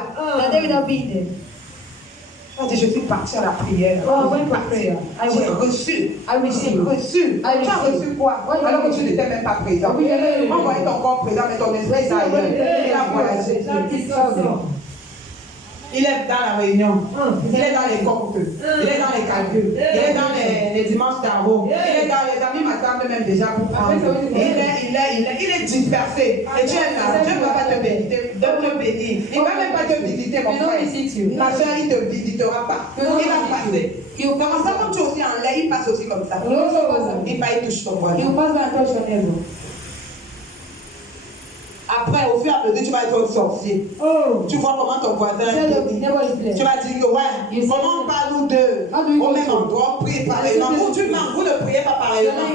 Je suis parti à la prière. J'ai reçu. Tu as reçu quoi? Alors que tu n'étais même pas présent. On voyait ton corps présent, mais ton esprit est ailleurs. Il a voyagé. Il est dans la réunion, il est dans les comptes, il est dans les calculs, il est dans les dimanches tarot, il est dans les amis m'attendent même déjà pour prendre. Il est dispersé. Et Dieu est là. Dieu ne va pas te bénir. Il ne va même pas te visiter, mon frère. Ma soeur, il ne te visitera pas. Il va passer. Donc, ça, quand tu es aussi en l'air, il passe aussi comme ça. Il touche ton voisin. Après, après, au fur et à mesure, tu vas être un sorcier. Tu vois comment ton voisin est béni. Tu vas dire que ouais, comment on parle nous deux au même endroit, on prie pareillement. Vous ne priez pas pareillement.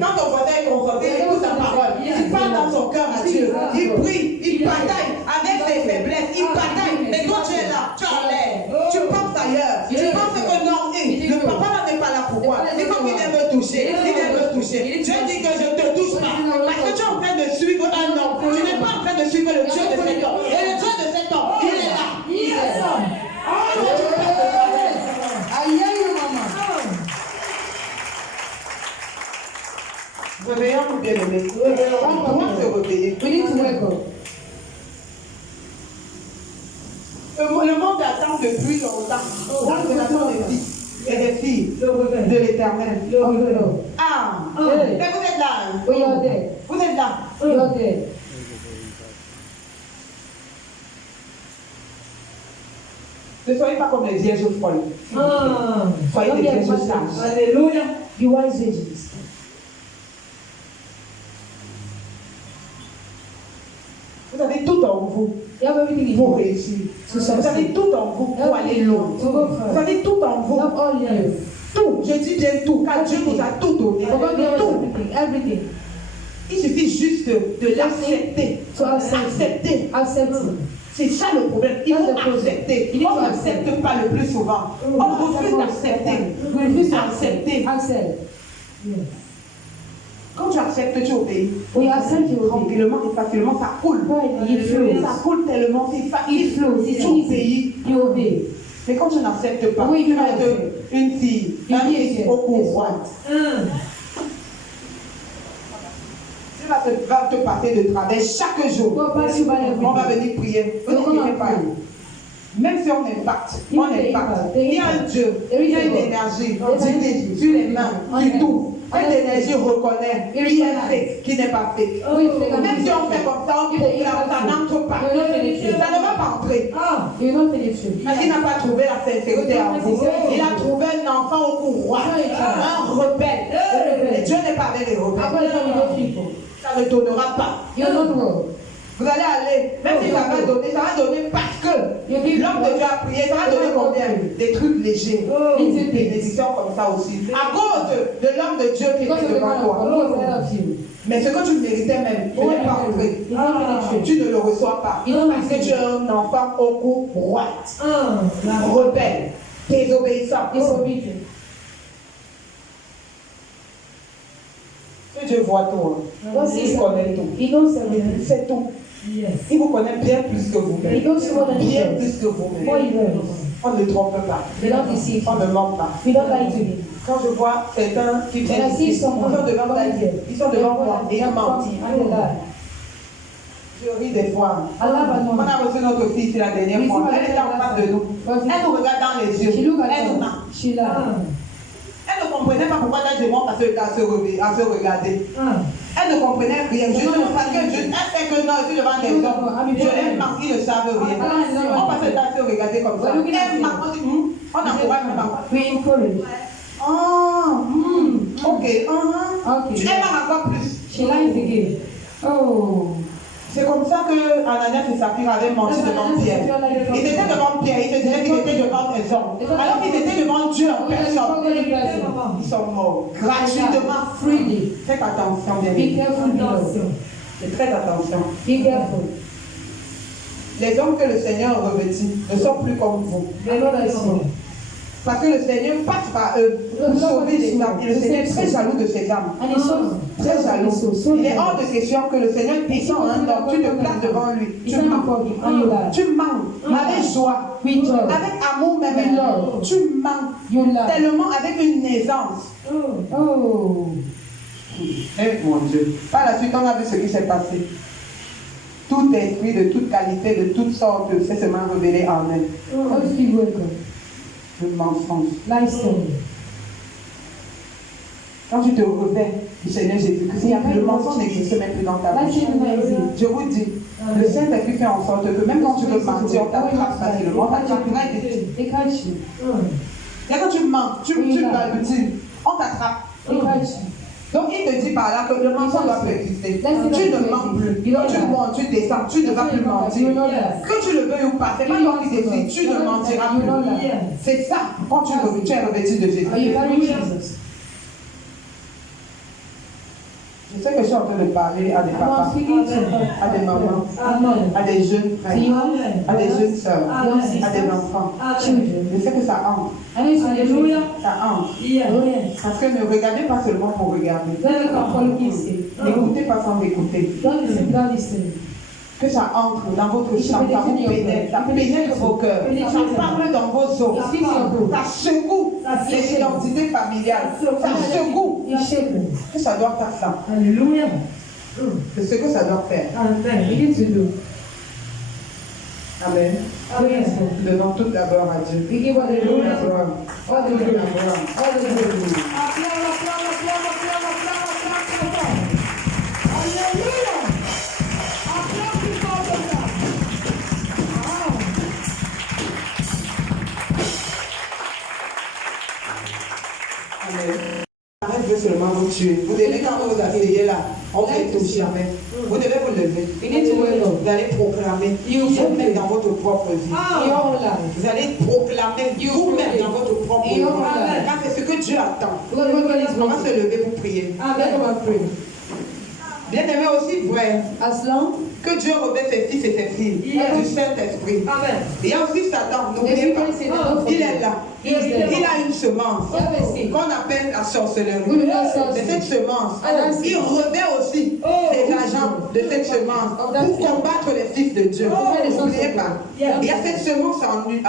Quand ton voisin est confronté, écoute sa parole. Il parle dans son cœur à Dieu. Il prie, il bataille avec ses faiblesses, il bataille. Mais toi tu es là, tu as l'air, tu penses ailleurs. Tu penses que non, le papa là n'est pas là pour moi. Il faut qu'il vienne me toucher. Il vient me toucher. Je dis que je ne te touche pas. Parce que tu es en train de suivre un homme. Tu n'es pas en train de suivre le Dieu de cet homme. Et le Dieu de cet homme, il est là. Réveillons-nous, bien-aimés. On doit se réveiller. Le monde attend depuis longtemps. La révélation des fils et des filles de l'Éternel. Ah, mais vous êtes là. Vous êtes là. Ne soyez pas comme les vierges folles. Soyez des vierges sages. Alléluia. The wise virgins. Vous avez tout en vous pour réussir. Vous avez tout en vous pour aller loin. Vous avez tout en vous. Tout, je dis bien tout, car Dieu nous a tout donné. Tout. Il suffit juste de l'accepter. Accepter. C'est ça le problème. Il faut accepter. On n'accepte pas le plus souvent. On refuse d'accepter. Accepter. Quand tu acceptes, tu obéis. Tranquillement et facilement, ça coule. Ça coule tellement, c'est facile. Tu obéis. Mais quand tu n'acceptes pas, tu vas être une fille, un fils au courroie. Tu vas te passer de travail chaque jour. On va venir prier. Vous n'inquiétez pas. Même si on impacte. Il y a un Dieu, il y a une énergie sur les mains qui tout. Cette énergie reconnaît qui est fake, qui n'est pas fake. Même si on fait comme ça, on proclame, ça n'entre pas. Ça ne va pas entrer. Parce qu'il n'a pas trouvé la sincérité en vous. Il a trouvé un enfant au pouvoir, un rebelle. Et Dieu n'est pas avec les rebelles. Ça ne donnera pas. Vous allez aller, même si ça va donner parce que l'homme de Dieu a prié, ça va donner combien? Des trucs légers, des bénédictions comme ça aussi. À cause de l'homme de Dieu qui est devant toi. Mais ce que tu méritais même, tu n'es pas entré. Tu ne le reçois pas. Parce que tu es un enfant au cou droite, rebelle, désobéissant. Que Dieu voit tout. Il connaît tout. C'est tout. Il vous connaît bien plus que vous-même. Bien plus que vous-même. On ne trompe pas. On ne ment pas. Quand je vois certains qui viennent ici, ils sont devant moi et ils mentent. Je ris des fois. On a reçu notre fille la dernière fois. Elle était en face de nous. Elle nous regarde dans les yeux. Elle nous ment. Elle ne comprenait pas pourquoi elle demande à se regarder. Elle ne comprenait rien. Juste parce que elle sait que non, je suis devant des hommes. Je les marque, ils ne savent rien. On passe à se regarder comme ça. Elle marque, on dit, on encourage même. Ok. Tu aimes encore plus. C'est comme ça que Ananias et Saphir avaient menti devant Pierre. Ils étaient devant Pierre, ils se disaient qu'ils étaient devant des hommes. Alors qu'ils étaient devant Dieu en personne. Ils sont morts gratuitement. Faites attention, bien. Faites très attention. Les hommes que le Seigneur revêtit ne sont plus comme vous. Parce que le Seigneur passe par eux pour sauver les âmes. Et le Seigneur est très jaloux de ces âmes. Très jaloux. Il est hors de question que le Seigneur descend un homme. Tu te places devant lui. Tu manques avec joie, avec amour même. Tu manques tellement avec une aisance. Eh mon Dieu. Par la suite, on a vu ce qui s'est passé. Tout esprit de toute qualité, de toutes sortes, s'est seulement révélé en elle. Le mensonge. Quand tu te revêts du Seigneur Jésus-Christ, le mensonge n'existe même plus dans ta bouche. Je vous dis, le Saint-Esprit fait en sorte que même quand tu veux mentir, on t'attrape facilement, on t'attrape très vite. Et quand tu mens, tu balbuties, on t'attrape. Donc il te dit par là que le mensonge doit plus exister. Tu ne mens plus. Tu montes, tu descends, tu ne vas plus mentir. Que tu le veuilles ou pas, c'est pas toi qui décides, tu ne mentiras plus. C'est ça quand tu es revêtu de Jésus. Je sais que je suis en train de parler à des papas, à des mamans, à des jeunes frères, à des jeunes sœurs, à des enfants. Je sais que ça entre. Ça entre. Parce que ne regardez pas seulement pour regarder. N'écoutez pas sans écouter. Que ça entre dans votre champ, ça vous pénètre, ça pénètre vos cœurs, ça parle dans vos os, ça secoue les identités familiales, ça secoue. Que ça doit faire ça. Alléluia. C'est ce que ça doit faire. Amen. Amen. Amen. Donnons toute la gloire à Dieu. We give hallelujah. La gloire. Hallelujah. La gloire. Hallelujah. Arrête de seulement vous tuer. Vous devez, quand vous vous asseyez là, on ne vous touche jamais. Vous devez vous lever. Vous allez proclamer vous-même dans votre propre vie. Vous allez proclamer vous-même dans votre propre vie. Car c'est ce que Dieu attend. On va se lever pour prier. Bien aimé aussi, frère, que Dieu revêt ses fils et ses filles du Saint-Esprit. Il y a aussi Satan, n'oubliez pas. Il est là. Il a une semence qu'on appelle la sorcellerie. Mais cette semence, il revêt aussi des agents de cette semence pour combattre les fils de Dieu. N'oubliez pas. Il y a cette semence en eux.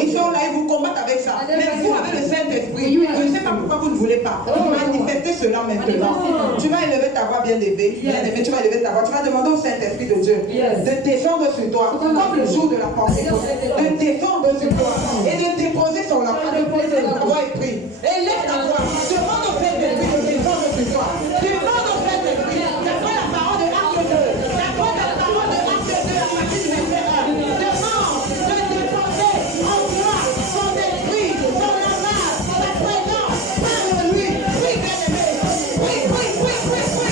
Ils sont là, ils vous combattent avec ça. Mais vous avez le Saint-Esprit. Je ne sais pas pourquoi vous ne voulez pas. Manifestez cela maintenant. Tu vas élever ta voix bien élevée. Bien aimé, tu vas élever ta voix. Tu vas demander au Saint-Esprit de Dieu de descendre sur toi, comme le jour de la Pentecôte, de descendre sur toi et de déposer son enfant. Ta voix est prise. Élève ta voix. Demande au Saint-Esprit de descendre sur toi. Demande au Saint-Esprit. D'après la parole de Acte 2. D'après la parole de Acte 2 à partir du verset 1. Demande de déposer en toi son esprit, son amour, sa présence. Parle-lui. Oui, bien-aimé. Oui, oui, oui, oui, oui.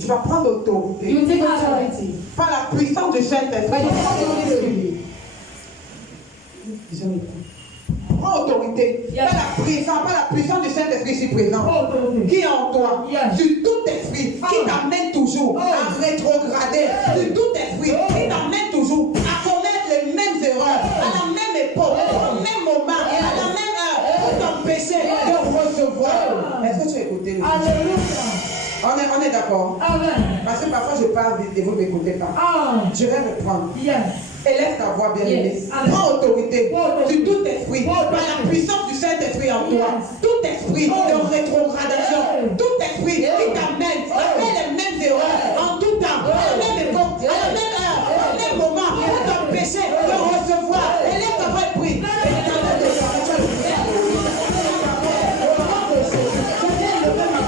Tu vas prendre autorité par la puissance du Saint-Esprit. Prends autorité par la puissance du Saint-Esprit ici présent qui est en toi, sur tout esprit qui t'amène toujours à rétrograder, sur tout esprit qui t'amène toujours à commettre les mêmes erreurs à la même époque, au même moment, à la même heure pour t'empêcher de recevoir. Est-ce que tu as écouté le On est d'accord. Parce que parfois je parle vite et vous ne m'écoutez pas. Je vais reprendre. Élève ta voix bien aimée. Prends autorité sur tout esprit par la puissance du Saint-Esprit en toi. Tout esprit de rétrogradation, tout esprit qui t'amène à faire les mêmes erreurs en tout temps, à la même époque, à la même heure, au même moment pour t'empêcher de recevoir. Élève ta voix et prie. Je viens lever ma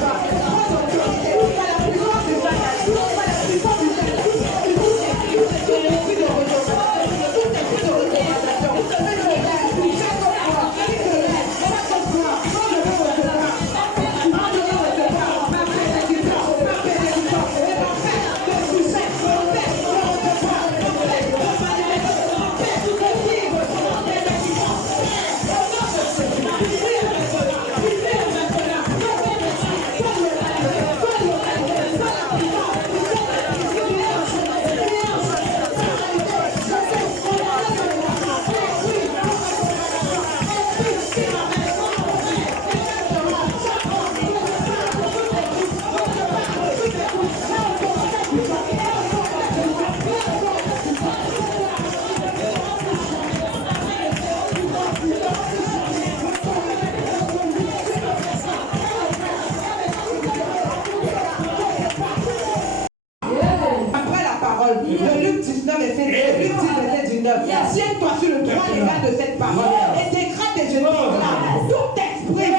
cette parole et décrète et je déclare tout esprit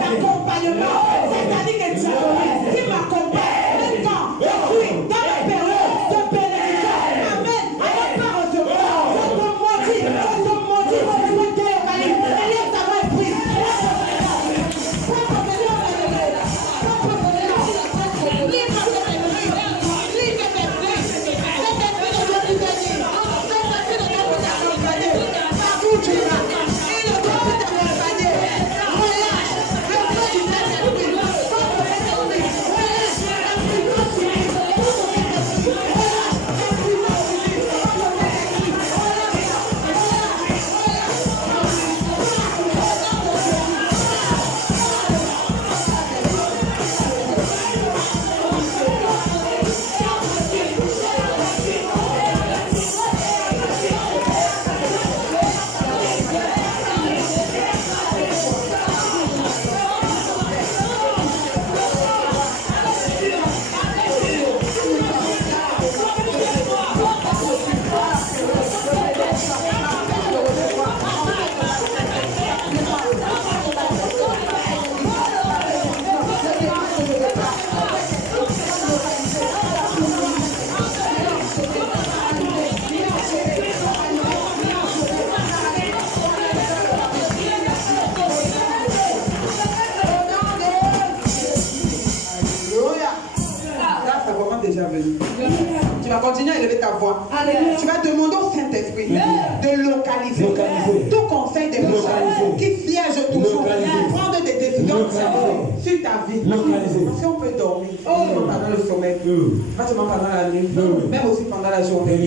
d'accompagnement satanique et diabolique qui m'accompagne maintenant, depuis, dans la période de bénédiction. Amen. Alors pas recevoir. Je te maudis, je te délocalise. Élève ta main et prie. Tu vas continuer à élever ta voix. Tu vas demander au Saint-Esprit de localiser tout conseil des méchants qui siège toujours pour prendre des décisions sur ta vie. Si on peut dormir, pendant le sommeil, pas seulement pendant la nuit, même aussi pendant la journée.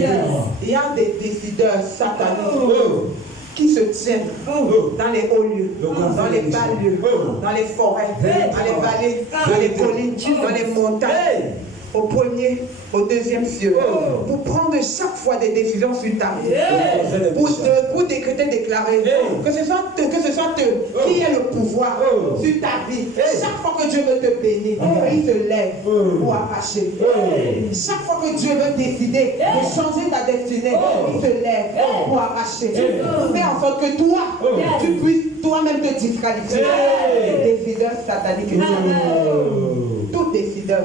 Il y a des décideurs sataniques qui se tiennent dans les hauts lieux, dans les bas lieux, dans les forêts, dans les vallées, dans les collines, dans les montagnes. Au premier, au deuxième ciel, pour prendre chaque fois des décisions sur ta vie, pour décréter, déclarer, que ce soit eux qui ait le pouvoir sur ta vie. Chaque fois que Dieu veut te bénir, il se lève pour arracher. Chaque fois que Dieu veut décider de changer ta destinée, il se lève pour arracher. Fais en sorte que toi, tu puisses toi-même te disqualifier. Décideur satanique et tout décideur.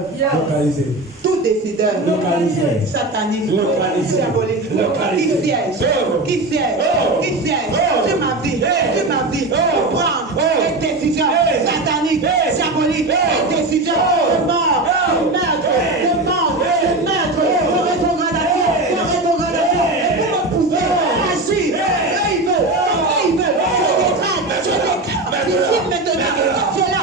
Tout décideur satanique, diabolique, qui siège sur ma vie, pour prendre des décisions sataniques, diaboliques, des décisions de mort, de meurtre, de rétrogradation, et pour me pousser à agir. Il veut, je décrète maintenant, quand tu es là,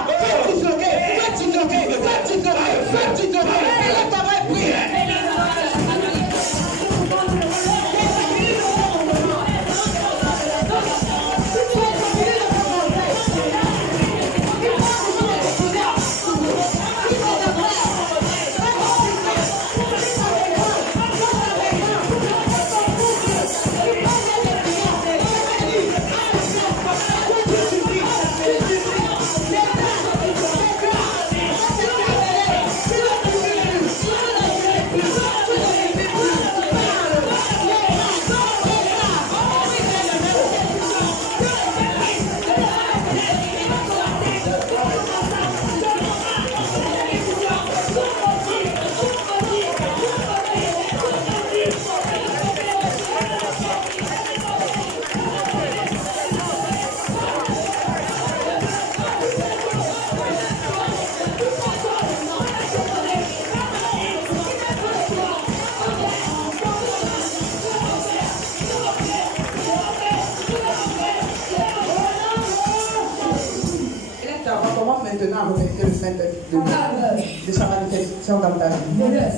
de sa manifestation dans ta vie,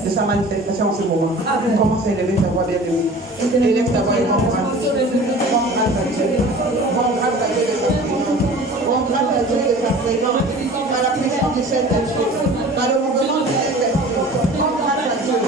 de sa manifestation en ce moment. Commence à élever ta voix bien de lui. Élève ta voix et rends grâce. Rends grâce à Dieu. Rends grâce à Dieu de sa présence. Rends grâce à Dieu de sa présence. Par la puissance du Saint-Esprit. Par le mouvement du Saint-Esprit. Rends grâce à Dieu.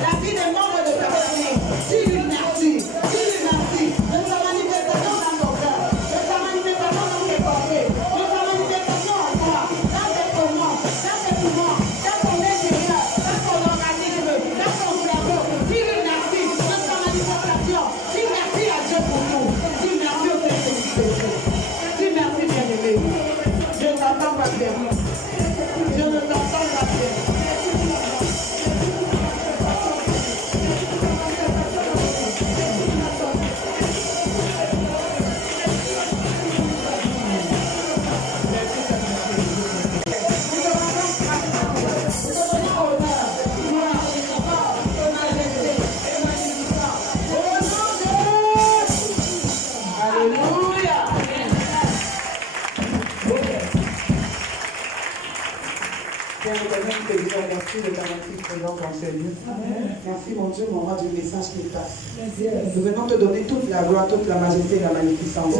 La vie des membres de ta famille. Dis-lui merci. Dis-lui merci. Dieu pour tout. Dis merci au Saint-Esprit. Dis merci, bien-aimé. Je ne t'entends pas bien. Je ne t'entends pas bien. Merci de ta matrice présente en ces lieux. Merci mon Dieu, mon roi, du message qui passe. Nous venons te donner toute la gloire, toute la majesté et la magnificence.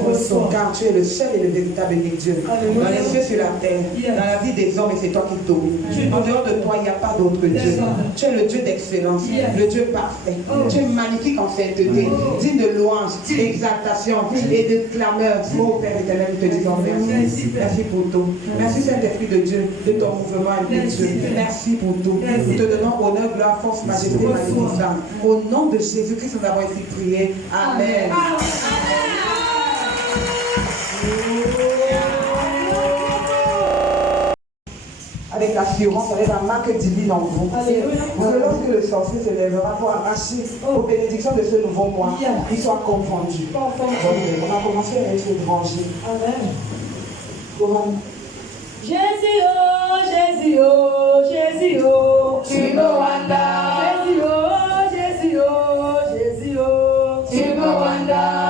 Car tu es le seul et le véritable Dieu. Dans les cieux sur la terre, dans la vie des hommes, et c'est toi qui domines. En dehors de toi, il n'y a pas d'autre Dieu. Tu es le Dieu d'excellence, le Dieu parfait. Tu es magnifique en sainteté, digne de louange, d'exaltation et de clameur. Oh Père éternel, nous te disons merci. Merci pour tout. Merci Saint-Esprit de Dieu, de ton mouvement impétueux. Merci pour tout. Nous te donnons honneur, gloire, force, majesté, magnificence. Au nom de Jésus-Christ, nous avons ainsi prié. Amen. Avec l'assurance, avec la marque divine en vous. Que lorsque le sorcier se lèvera pour arracher aux bénédictions de ce nouveau mois, il soit confondu. On a commencé à être rangé. Amen. Jésus, oh, Jésus, oh, Jésus, oh, tu me wanda. Jésus, oh, Jésus, oh, Jésus, oh, tu me wanda.